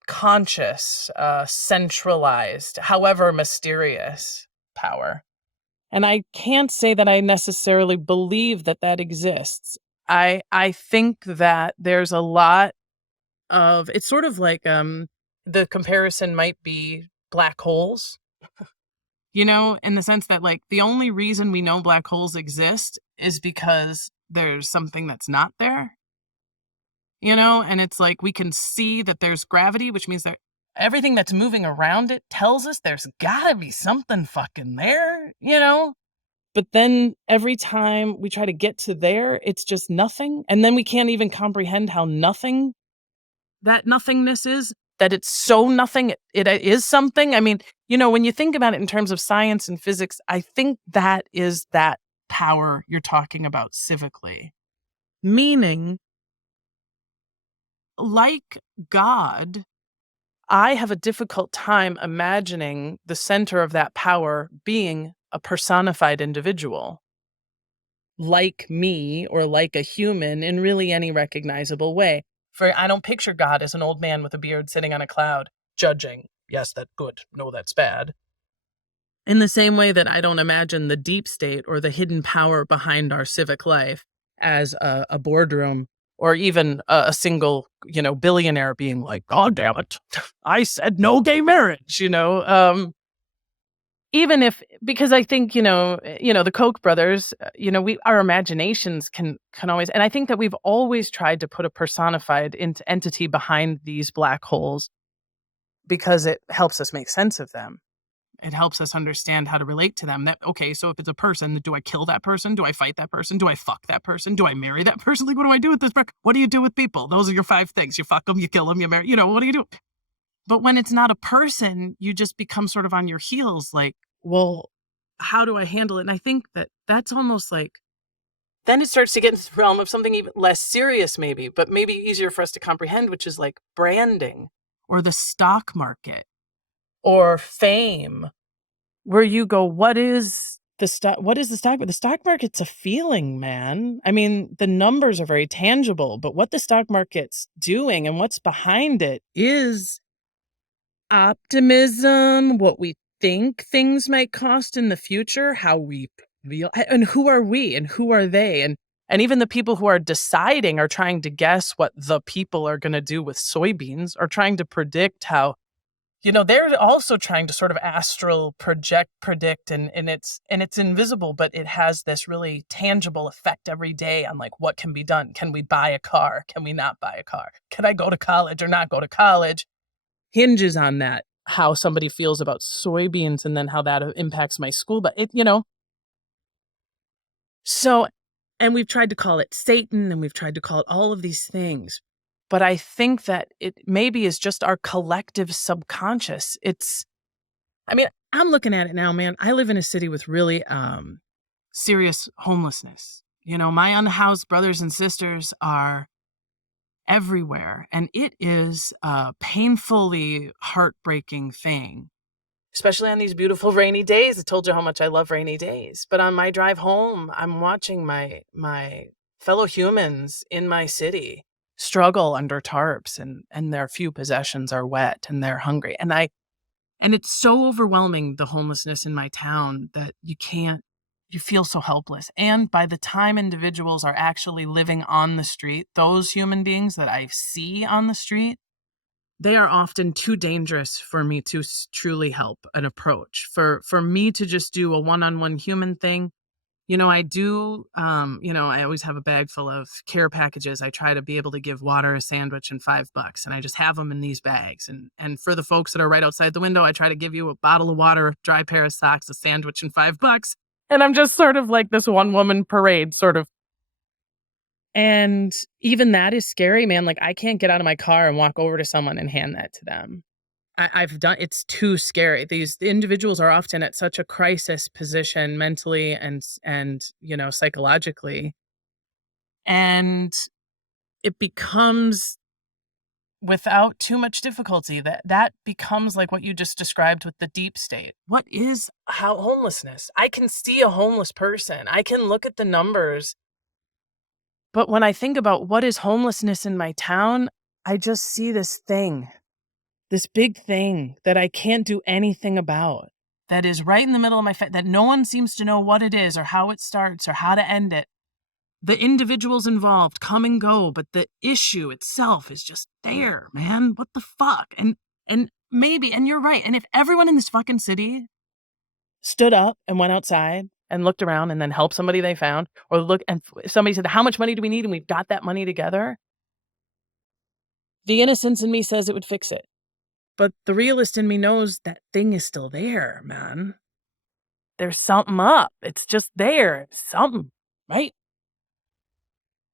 conscious, centralized, however mysterious power. And I can't say that I necessarily believe that that exists. I think that there's a lot of, it's sort of like the comparison might be black holes, in the sense that like the only reason we know black holes exist is because there's something that's not there. And it's like we can see that there's gravity, which means that everything that's moving around it tells us there's gotta be something fucking there, But then every time we try to get to there, it's just nothing. And then we can't even comprehend how nothing that nothingness is, that it's so nothing, it is something. I mean, when you think about it in terms of science and physics, I think that is that power you're talking about civically. Meaning, like God, I have a difficult time imagining the center of that power being a personified individual like me or like a human in really any recognizable way. I don't picture God as an old man with a beard sitting on a cloud, judging. Yes, that's good. No, that's bad. In the same way that I don't imagine the deep state or the hidden power behind our civic life as a boardroom or even a single, billionaire being like, God damn it, I said no gay marriage, even if, because I think, the Koch brothers, our imaginations can always, and I think that we've always tried to put a personified entity behind these black holes because it helps us make sense of them. It helps us understand how to relate to them. Okay, so if it's a person, do I kill that person? Do I fight that person? Do I fuck that person? Do I marry that person? Like, what do I do with this person? What do you do with people? Those are your 5 things. You fuck them, you kill them, you marry, what do you do? But when it's not a person, you just become sort of on your heels like, well, how do I handle it? And I think that that's almost like, then it starts to get into the realm of something even less serious maybe, but maybe easier for us to comprehend, which is like branding or the stock market or fame, where you go, what is the stock? What is the stock market? The stock market's a feeling, man. I mean, the numbers are very tangible, but what the stock market's doing and what's behind it is optimism, what we think things might cost in the future, how we feel, and who are we and who are they? And even the people who are deciding are trying to guess what the people are going to do with soybeans, or trying to predict how, they're also trying to sort of astral predict, and it's invisible, but it has this really tangible effect every day on like what can be done. Can we buy a car? Can we not buy a car? Can I go to college or not go to college? Hinges on that, how somebody feels about soybeans and then how that impacts my school. But so, and we've tried to call it Satan and we've tried to call it all of these things. But I think that it maybe is just our collective subconscious. I'm looking at it now, man. I live in a city with really serious homelessness. My unhoused brothers and sisters are everywhere. And it is a painfully heartbreaking thing, especially on these beautiful rainy days. I told you how much I love rainy days. But on my drive home, I'm watching my fellow humans in my city struggle under tarps, and their few possessions are wet and they're hungry. And it's so overwhelming, the homelessness in my town, that you feel so helpless. And by the time individuals are actually living on the street, those human beings that I see on the street, they are often too dangerous for me to truly help and approach. For me to just do a one-on-one human thing, I do, I always have a bag full of care packages. I try to be able to give water, a sandwich, and $5, and I just have them in these bags. And for the folks that are right outside the window, I try to give you a bottle of water, a dry pair of socks, a sandwich, and $5. And I'm just sort of like this one-woman parade, sort of. And even that is scary, man. Like, I can't get out of my car and walk over to someone and hand that to them. It's too scary. These individuals are often at such a crisis position mentally and psychologically. And it becomes, without too much difficulty, that becomes like what you just described with the deep state. What is homelessness? I can see a homeless person. I can look at the numbers. But when I think about what is homelessness in my town, I just see this thing, this big thing that I can't do anything about, that is right in the middle of my face, that no one seems to know what it is or how it starts or how to end it. The individuals involved come and go, but the issue itself is just there, man. What the fuck? And maybe, and you're right, and if everyone in this fucking city stood up and went outside and looked around and then helped somebody they found, or look, and somebody said, how much money do we need? And we've got that money together. The innocence in me says it would fix it. But the realist in me knows that thing is still there, man. There's something up. It's just there. Something, right?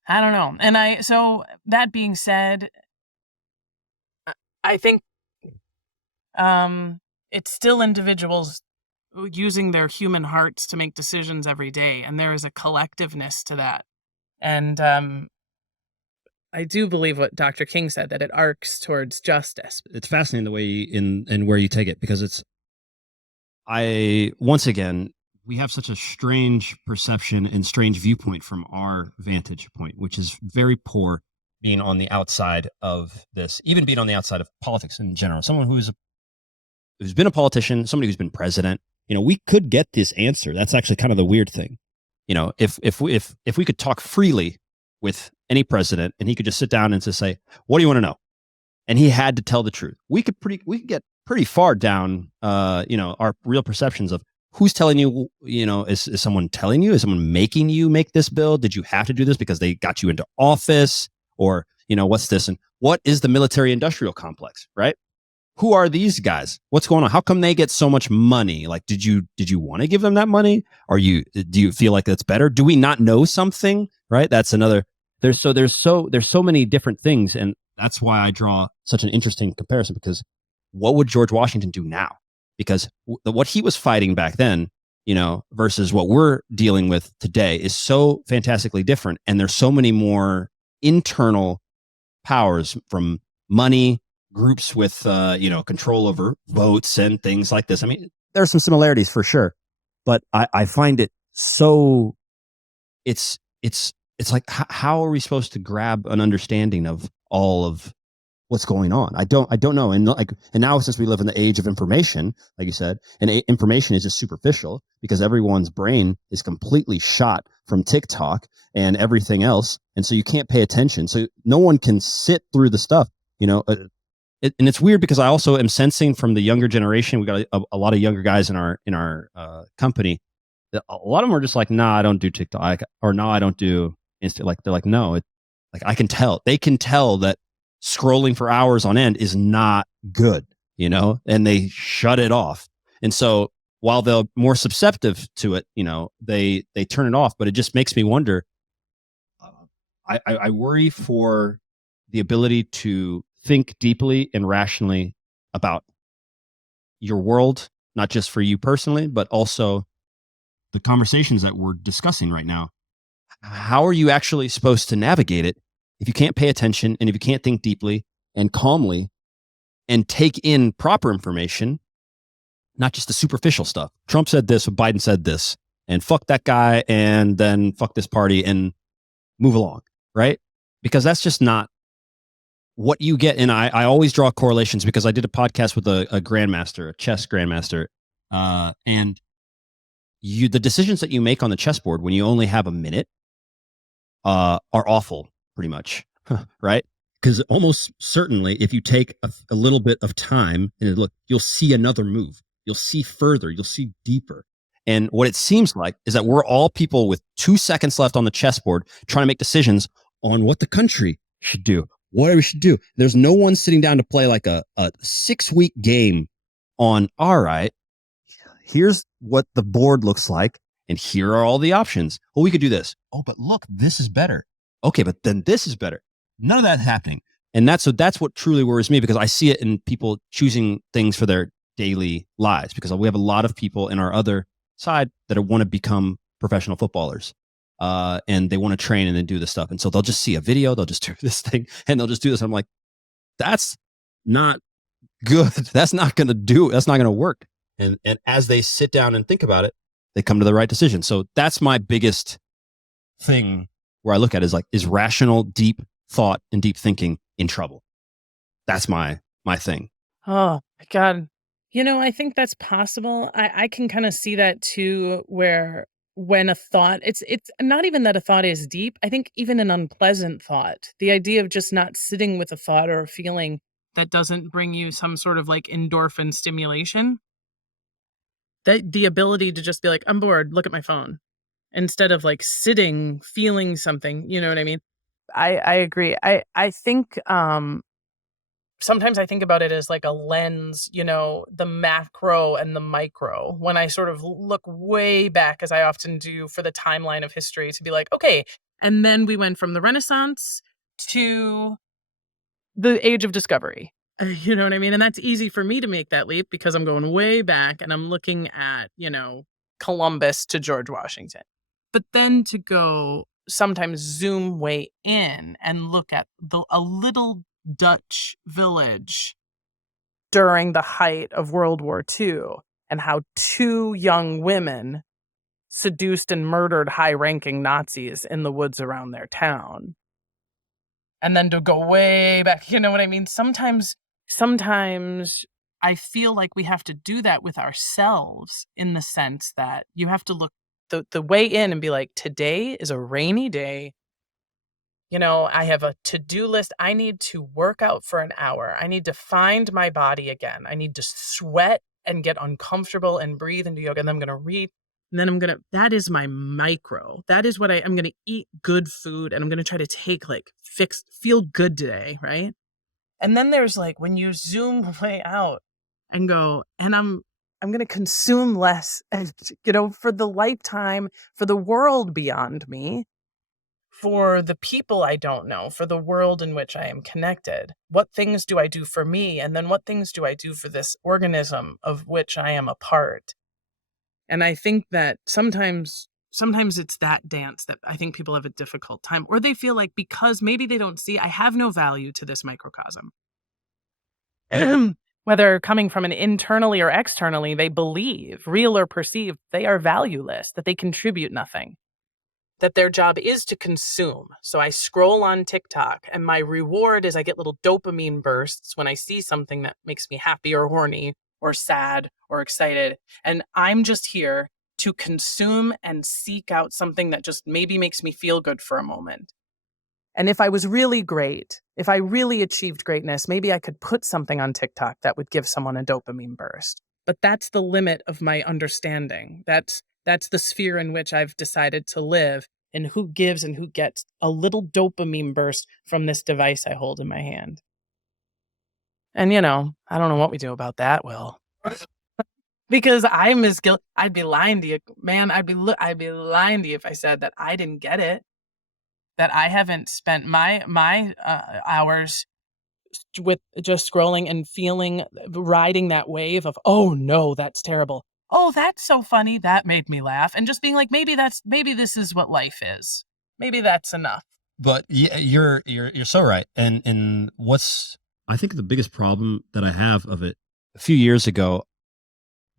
I don't know. And so that being said, I think it's still individuals using their human hearts to make decisions every day. And there is a collectiveness to that. And I do believe what Dr. King said, that it arcs towards justice. It's fascinating the way and where you take it, because once again, we have such a strange perception and strange viewpoint from our vantage point, which is very poor, being on the outside of this, even being on the outside of politics in general. Someone who's been a politician, somebody who's been president, we could get this answer. That's actually kind of the weird thing. If we could talk freely with any president and he could just sit down and just say, what do you want to know? And he had to tell the truth. We could get pretty far down, our real perceptions of who's telling you, is someone telling you? Is someone making you make this bill? Did you have to do this because they got you into office? Or, what's this? And what is the military industrial complex, right? Who are these guys? What's going on? How come they get so much money? Like, did you want to give them that money? Do you feel like that's better? Do we not know something? Right? That's another. There's so many different things. And that's why I draw such an interesting comparison, because what would George Washington do now? Because what he was fighting back then, versus what we're dealing with today is so fantastically different. And there's so many more internal powers, from money, groups with, control over votes and things like this. I mean, there are some similarities for sure, but I find it so, it's like, how are we supposed to grab an understanding of all of what's going on? I don't know. And now, since we live in the age of information, like you said, and information is just superficial because everyone's brain is completely shot from TikTok and everything else. And so you can't pay attention. So no one can sit through the stuff, and it's weird because I also am sensing from the younger generation, we got a lot of younger guys in our company. A lot of them are just like, nah, I don't do TikTok, or no, I don't do Insta. Like, they're like, no, I can tell. They can tell that scrolling for hours on end is not good, and they shut it off. And so while they're more susceptible to it, they turn it off. But it just makes me wonder. I worry for the ability to think deeply and rationally about your world, not just for you personally, but also the conversations that we're discussing right now. How are you actually supposed to navigate it if you can't pay attention, and if you can't think deeply and calmly and take in proper information, not just the superficial stuff? Trump said this, or Biden said this, and fuck that guy, and then fuck this party, and move along, right? Because that's just not what you get. And I always draw correlations, because I did a podcast with a grandmaster, a chess grandmaster, and the decisions that you make on the chessboard when you only have a minute are awful, pretty much, right? Because almost certainly, if you take a little bit of time and look, you'll see another move. You'll see further. You'll see deeper. And what it seems like is that we're all people with 2 seconds left on the chessboard trying to make decisions on what the country should do, what we should do. There's no one sitting down to play like a 6-week game on, all right, here's what the board looks like, and here are all the options. Well, we could do this. Oh, but look, this is better. Okay, but then this is better. None of that's happening. And that's what truly worries me, because I see it in people choosing things for their daily lives, because we have a lot of people in our other side that want to become professional footballers. and they want to train and then do this stuff. And so they'll just see a video, they'll just do this thing, and they'll just do this. I'm like, that's not good. That's not going to work. And as they sit down and think about it, they come to the right decision. So that's my biggest thing where I look at is rational, deep thought and deep thinking in trouble. That's my thing. Oh my God. I think that's possible. I can kind of see that too, where when a thought, it's not even that a thought is deep. I think even an unpleasant thought, the idea of just not sitting with a thought or a feeling that doesn't bring you some sort of like endorphin stimulation, that the ability to just be like, I'm bored, look at my phone, instead of like sitting, feeling something, you know what I mean? I agree. I think sometimes I think about it as like a lens, the macro and the micro. When I sort of look way back, as I often do for the timeline of history, to be like, okay, and then we went from the Renaissance to the Age of Discovery. You know what I mean? And that's easy for me to make that leap because I'm going way back and I'm looking at, Columbus to George Washington. But then to go sometimes zoom way in and look at a little Dutch village during the height of World War II and how 2 young women seduced and murdered high-ranking Nazis in the woods around their town. And then to go way back, you know what I mean? Sometimes I feel like we have to do that with ourselves, in the sense that you have to look the way in and be like, today is a rainy day. I have a to-do list. I need to work out for an hour. I need to find my body again. I need to sweat and get uncomfortable and breathe and do yoga. And then I'm going to read. And then that is my micro. That is what I'm going to eat good food. And I'm going to try to take feel good today. Right. And then there's like, when you zoom way out and go, and I'm going to consume less, for the lifetime, for the world beyond me, for the people I don't know, for the world in which I am connected. What things do I do for me? And then what things do I do for this organism of which I am a part? And I think that sometimes it's that dance that I think people have a difficult time, or they feel like, because maybe they don't see, I have no value to this microcosm. Whether coming from an internally or externally, they believe, real or perceived, they are valueless, that they contribute nothing. That their job is to consume. So I scroll on TikTok and my reward is I get little dopamine bursts when I see something that makes me happy or horny or sad or excited. And I'm just here to consume and seek out something that just maybe makes me feel good for a moment. And if I was really great, if I really achieved greatness, maybe I could put something on TikTok that would give someone a dopamine burst. But that's the limit of my understanding. That's the sphere in which I've decided to live, and who gives and who gets a little dopamine burst from this device I hold in my hand. And, I don't know what we do about that, Will. Because I'm as guilty. I'd be lying to you, man. I'd be lying to you if I said that I didn't get it, that I haven't spent my hours with just scrolling and feeling, riding that wave of, oh no, that's terrible. Oh, that's so funny. That made me laugh. And just being like, maybe this is what life is. Maybe that's enough. But yeah, you're so right. And what's, I think, the biggest problem that I have of it, a few years ago,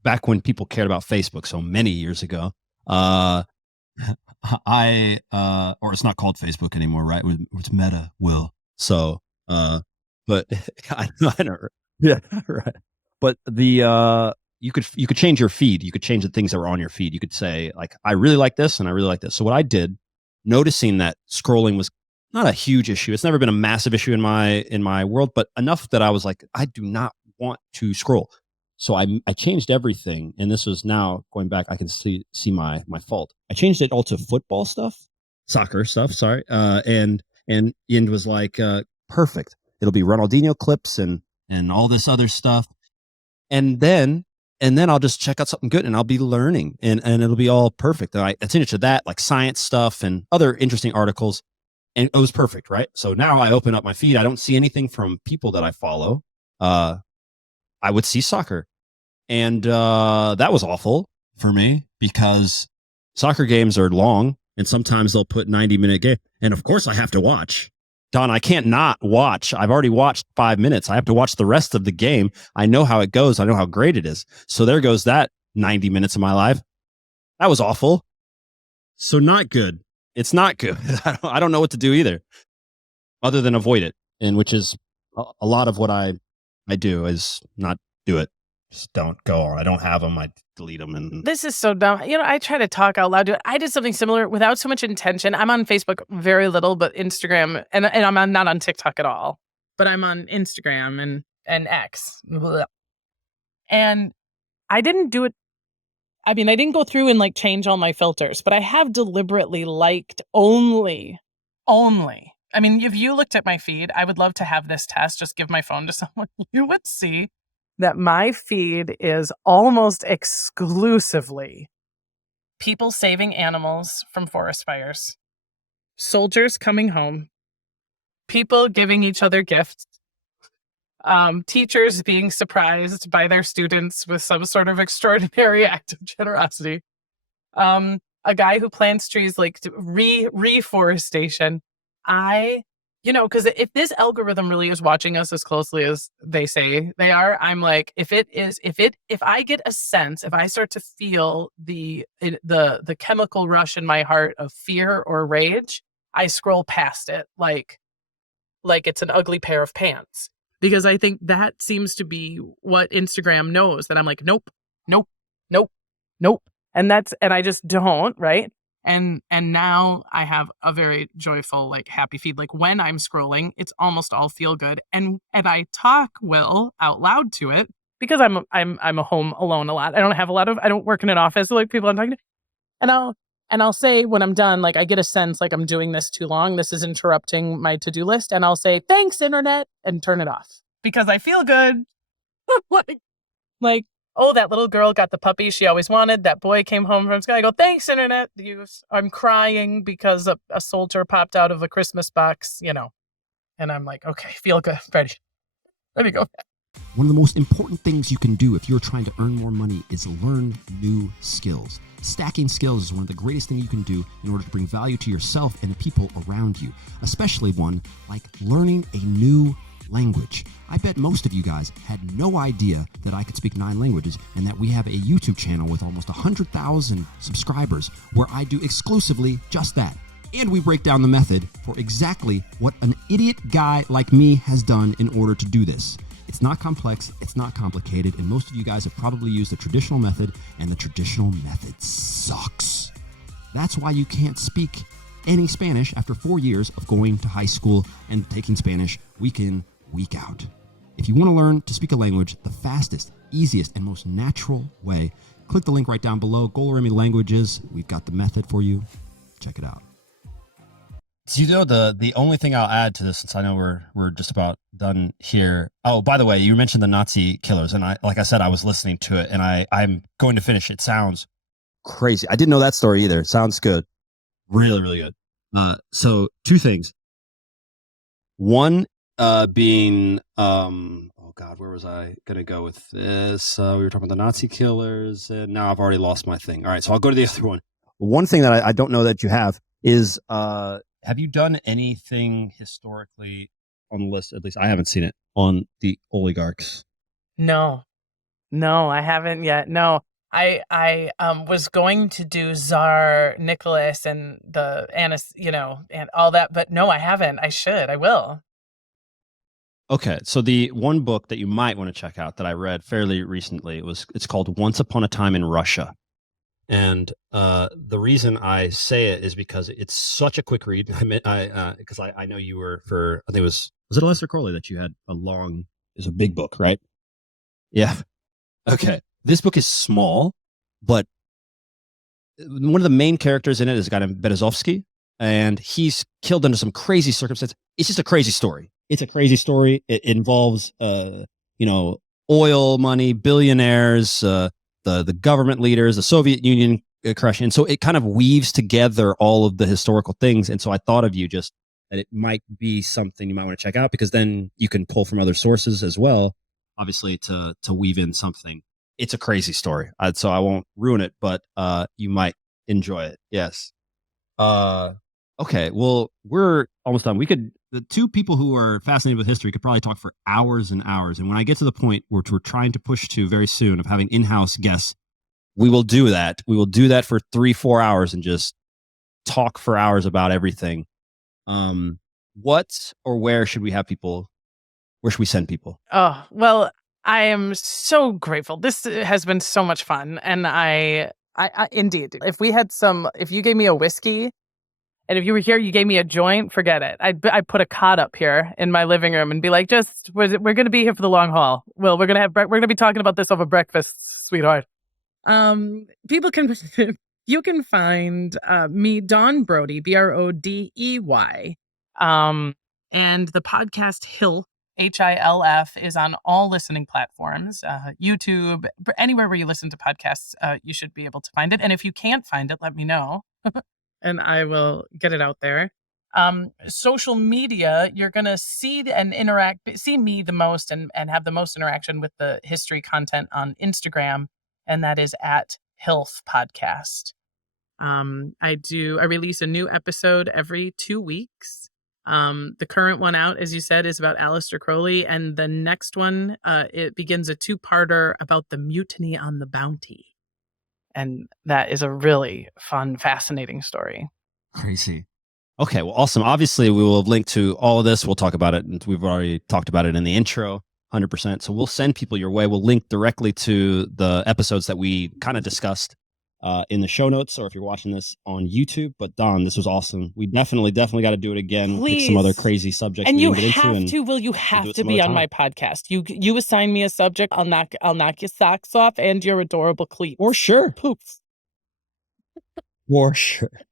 back when people cared about Facebook, so many years ago, or it's not called Facebook anymore, right? It's Meta, Will. So, but I know, yeah, right. But you could change your feed. You could change the things that were on your feed. You could say, like, I really like this and I really like this. So what I did, noticing that scrolling was not a huge issue. It's never been a massive issue in my world, but enough that I was like, I do not want to scroll. So I changed everything. And this was now going back, I can see my fault. I changed it all to football stuff, soccer stuff, sorry. And was like, perfect. It'll be Ronaldinho clips and all this other stuff. And then I'll just check out something good and I'll be learning and it'll be all perfect. And I changed it to that, like science stuff and other interesting articles. And it was perfect, right? So now I open up my feed. I don't see anything from people that I follow. I would see soccer. And that was awful for me because soccer games are long And sometimes they'll put 90-minute game. And of course I have to watch. Don, I can't not watch. I've already watched 5 minutes. I have to watch the rest of the game. I know how it goes. I know how great it is. So there goes that 90 minutes of my life. That was awful. So not good. It's not good. I don't know what to do either, other than avoid it. And which is a lot of what I do is not do it. Just don't go on. I don't have them. I delete them. And This is so dumb. I try to talk out loud. I did something similar without so much intention. I'm on Facebook very little, but Instagram, and I'm not on TikTok at all. But I'm on Instagram and X. Blah. And I didn't do it. I mean, I didn't go through and like change all my filters, but I have deliberately liked only. I mean, if you looked at my feed, I would love to have this test. Just give my phone to someone. You would see that my feed is almost exclusively people saving animals from forest fires, soldiers coming home, people giving each other gifts, teachers being surprised by their students with some sort of extraordinary act of generosity, a guy who plants trees, like reforestation. Because if this algorithm really is watching us as closely as they say they are, I'm like, if I get a sense, if I start to feel the chemical rush in my heart of fear or rage, I scroll past it like it's an ugly pair of pants. Because I think that seems to be what Instagram knows, that I'm like, nope. And I just don't, right? And now I have a very joyful, like, happy feed. Like, when I'm scrolling, it's almost all feel good. And I talk out loud to it because I'm a home alone a lot. I don't work in an office like people I'm talking to. And I'll say when I'm done, like, I get a sense like I'm doing this too long. This is interrupting my to-do list. And I'll say, thanks, internet, and turn it off because I feel good. like, oh, that little girl got the puppy she always wanted. That boy came home from school. I go, thanks, internet. I'm crying because a soldier popped out of a Christmas box, And I'm like, okay, feel good. Ready to go. One of the most important things you can do if you're trying to earn more money is learn new skills. Stacking skills is one of the greatest things you can do in order to bring value to yourself and the people around you, especially one like learning a new language. I bet most of you guys had no idea that I could speak 9 languages and that we have a YouTube channel with almost 100,000 subscribers where I do exclusively just that. And we break down the method for exactly what an idiot guy like me has done in order to do this. It's not complex, it's not complicated, and most of you guys have probably used the traditional method, and the traditional method sucks. That's why you can't speak any Spanish after 4 years of going to high school and taking Spanish week in, week out. If you want to learn to speak a language the fastest, easiest, and most natural way, click the link right down below. 𝗪𝗟𝗡 Languages. We've got the method for you. Check it out. So, the only thing I'll add to this, since I know we're just about done here. Oh, by the way, you mentioned the Nazi killers, and like I said, I was listening to it, and I'm going to finish. It sounds crazy. I didn't know that story either. It sounds good. Really, really good. So 2 things. One being, oh God, where was I going to go with this? We were talking about the Nazi killers, and now I've already lost my thing. All right, so I'll go to the other one. One thing that I don't know that you have is, have you done anything historically on the list? At least I haven't seen it on the oligarchs. No, I haven't yet. No, I was going to do Tsar Nicholas and and all that, but no, I haven't. I should. I will. Okay, so the one book that you might want to check out that I read fairly recently it's called Once Upon a Time in Russia. And the reason I say it is because it's such a quick read. Because I know you were I think was it Aleister Crowley that you had it's a big book, right? Yeah. Okay. This book is small, but one of the main characters in it is a guy named Berezovsky, and he's killed under some crazy circumstances. It's just a crazy story. It's a crazy story. It involves, oil money, billionaires, the government leaders, the Soviet Union crushing. So it kind of weaves together all of the historical things. And so I thought of you just that it might be something you might want to check out, because then you can pull from other sources as well, obviously to weave in something. It's a crazy story. So I won't ruin it, but you might enjoy it. Yes. Okay, well, we're almost done. The two people who are fascinated with history could probably talk for hours and hours. And when I get to the point where we're trying to push to very soon of having in-house guests, we will do that. We will do that for 3-4 hours and just talk for hours about everything. What or where should we have people? Where should we send people? Oh, well, I am so grateful. This has been so much fun. And I indeed, if you gave me a whiskey, and if you were here, you gave me a joint, forget it. I put a cot up here in my living room and be like, we're going to be here for the long haul. Well, we're going to be talking about this over breakfast, sweetheart. People can, you can find me, Dawn Brodey, Brodey. And the podcast HILF, HILF, is on all listening platforms, YouTube, anywhere where you listen to podcasts, you should be able to find it. And if you can't find it, let me know. And I will get it out there. Social media, you're going to see me the most and have the most interaction with the history content on Instagram. And that is at HILF Podcast. I release a new episode every 2 weeks. The current one out, as you said, is about Aleister Crowley. And the next one, it begins a 2-parter about the mutiny on the Bounty. And that is a really fun, fascinating story. Crazy. Okay, well, awesome. Obviously, we will link to all of this. We'll talk about it. And we've already talked about it in the intro, 100%. So we'll send people your way. We'll link directly to the episodes that we kind of discussed in the show notes, or if you're watching this on YouTube. But Don, this was awesome. We definitely got to do it again. Please. Pick some other crazy subjects. And we you can get have into to. Will you have to be on time. my podcast? You assign me a subject. I'll knock your socks off and your adorable cleats. For sure. Poops. For sure.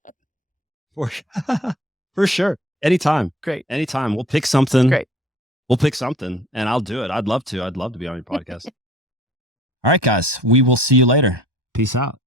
For sure. Anytime. Great. Anytime. We'll pick something. Great. We'll pick something and I'll do it. I'd love to be on your podcast. All right, guys. We will see you later. Peace out.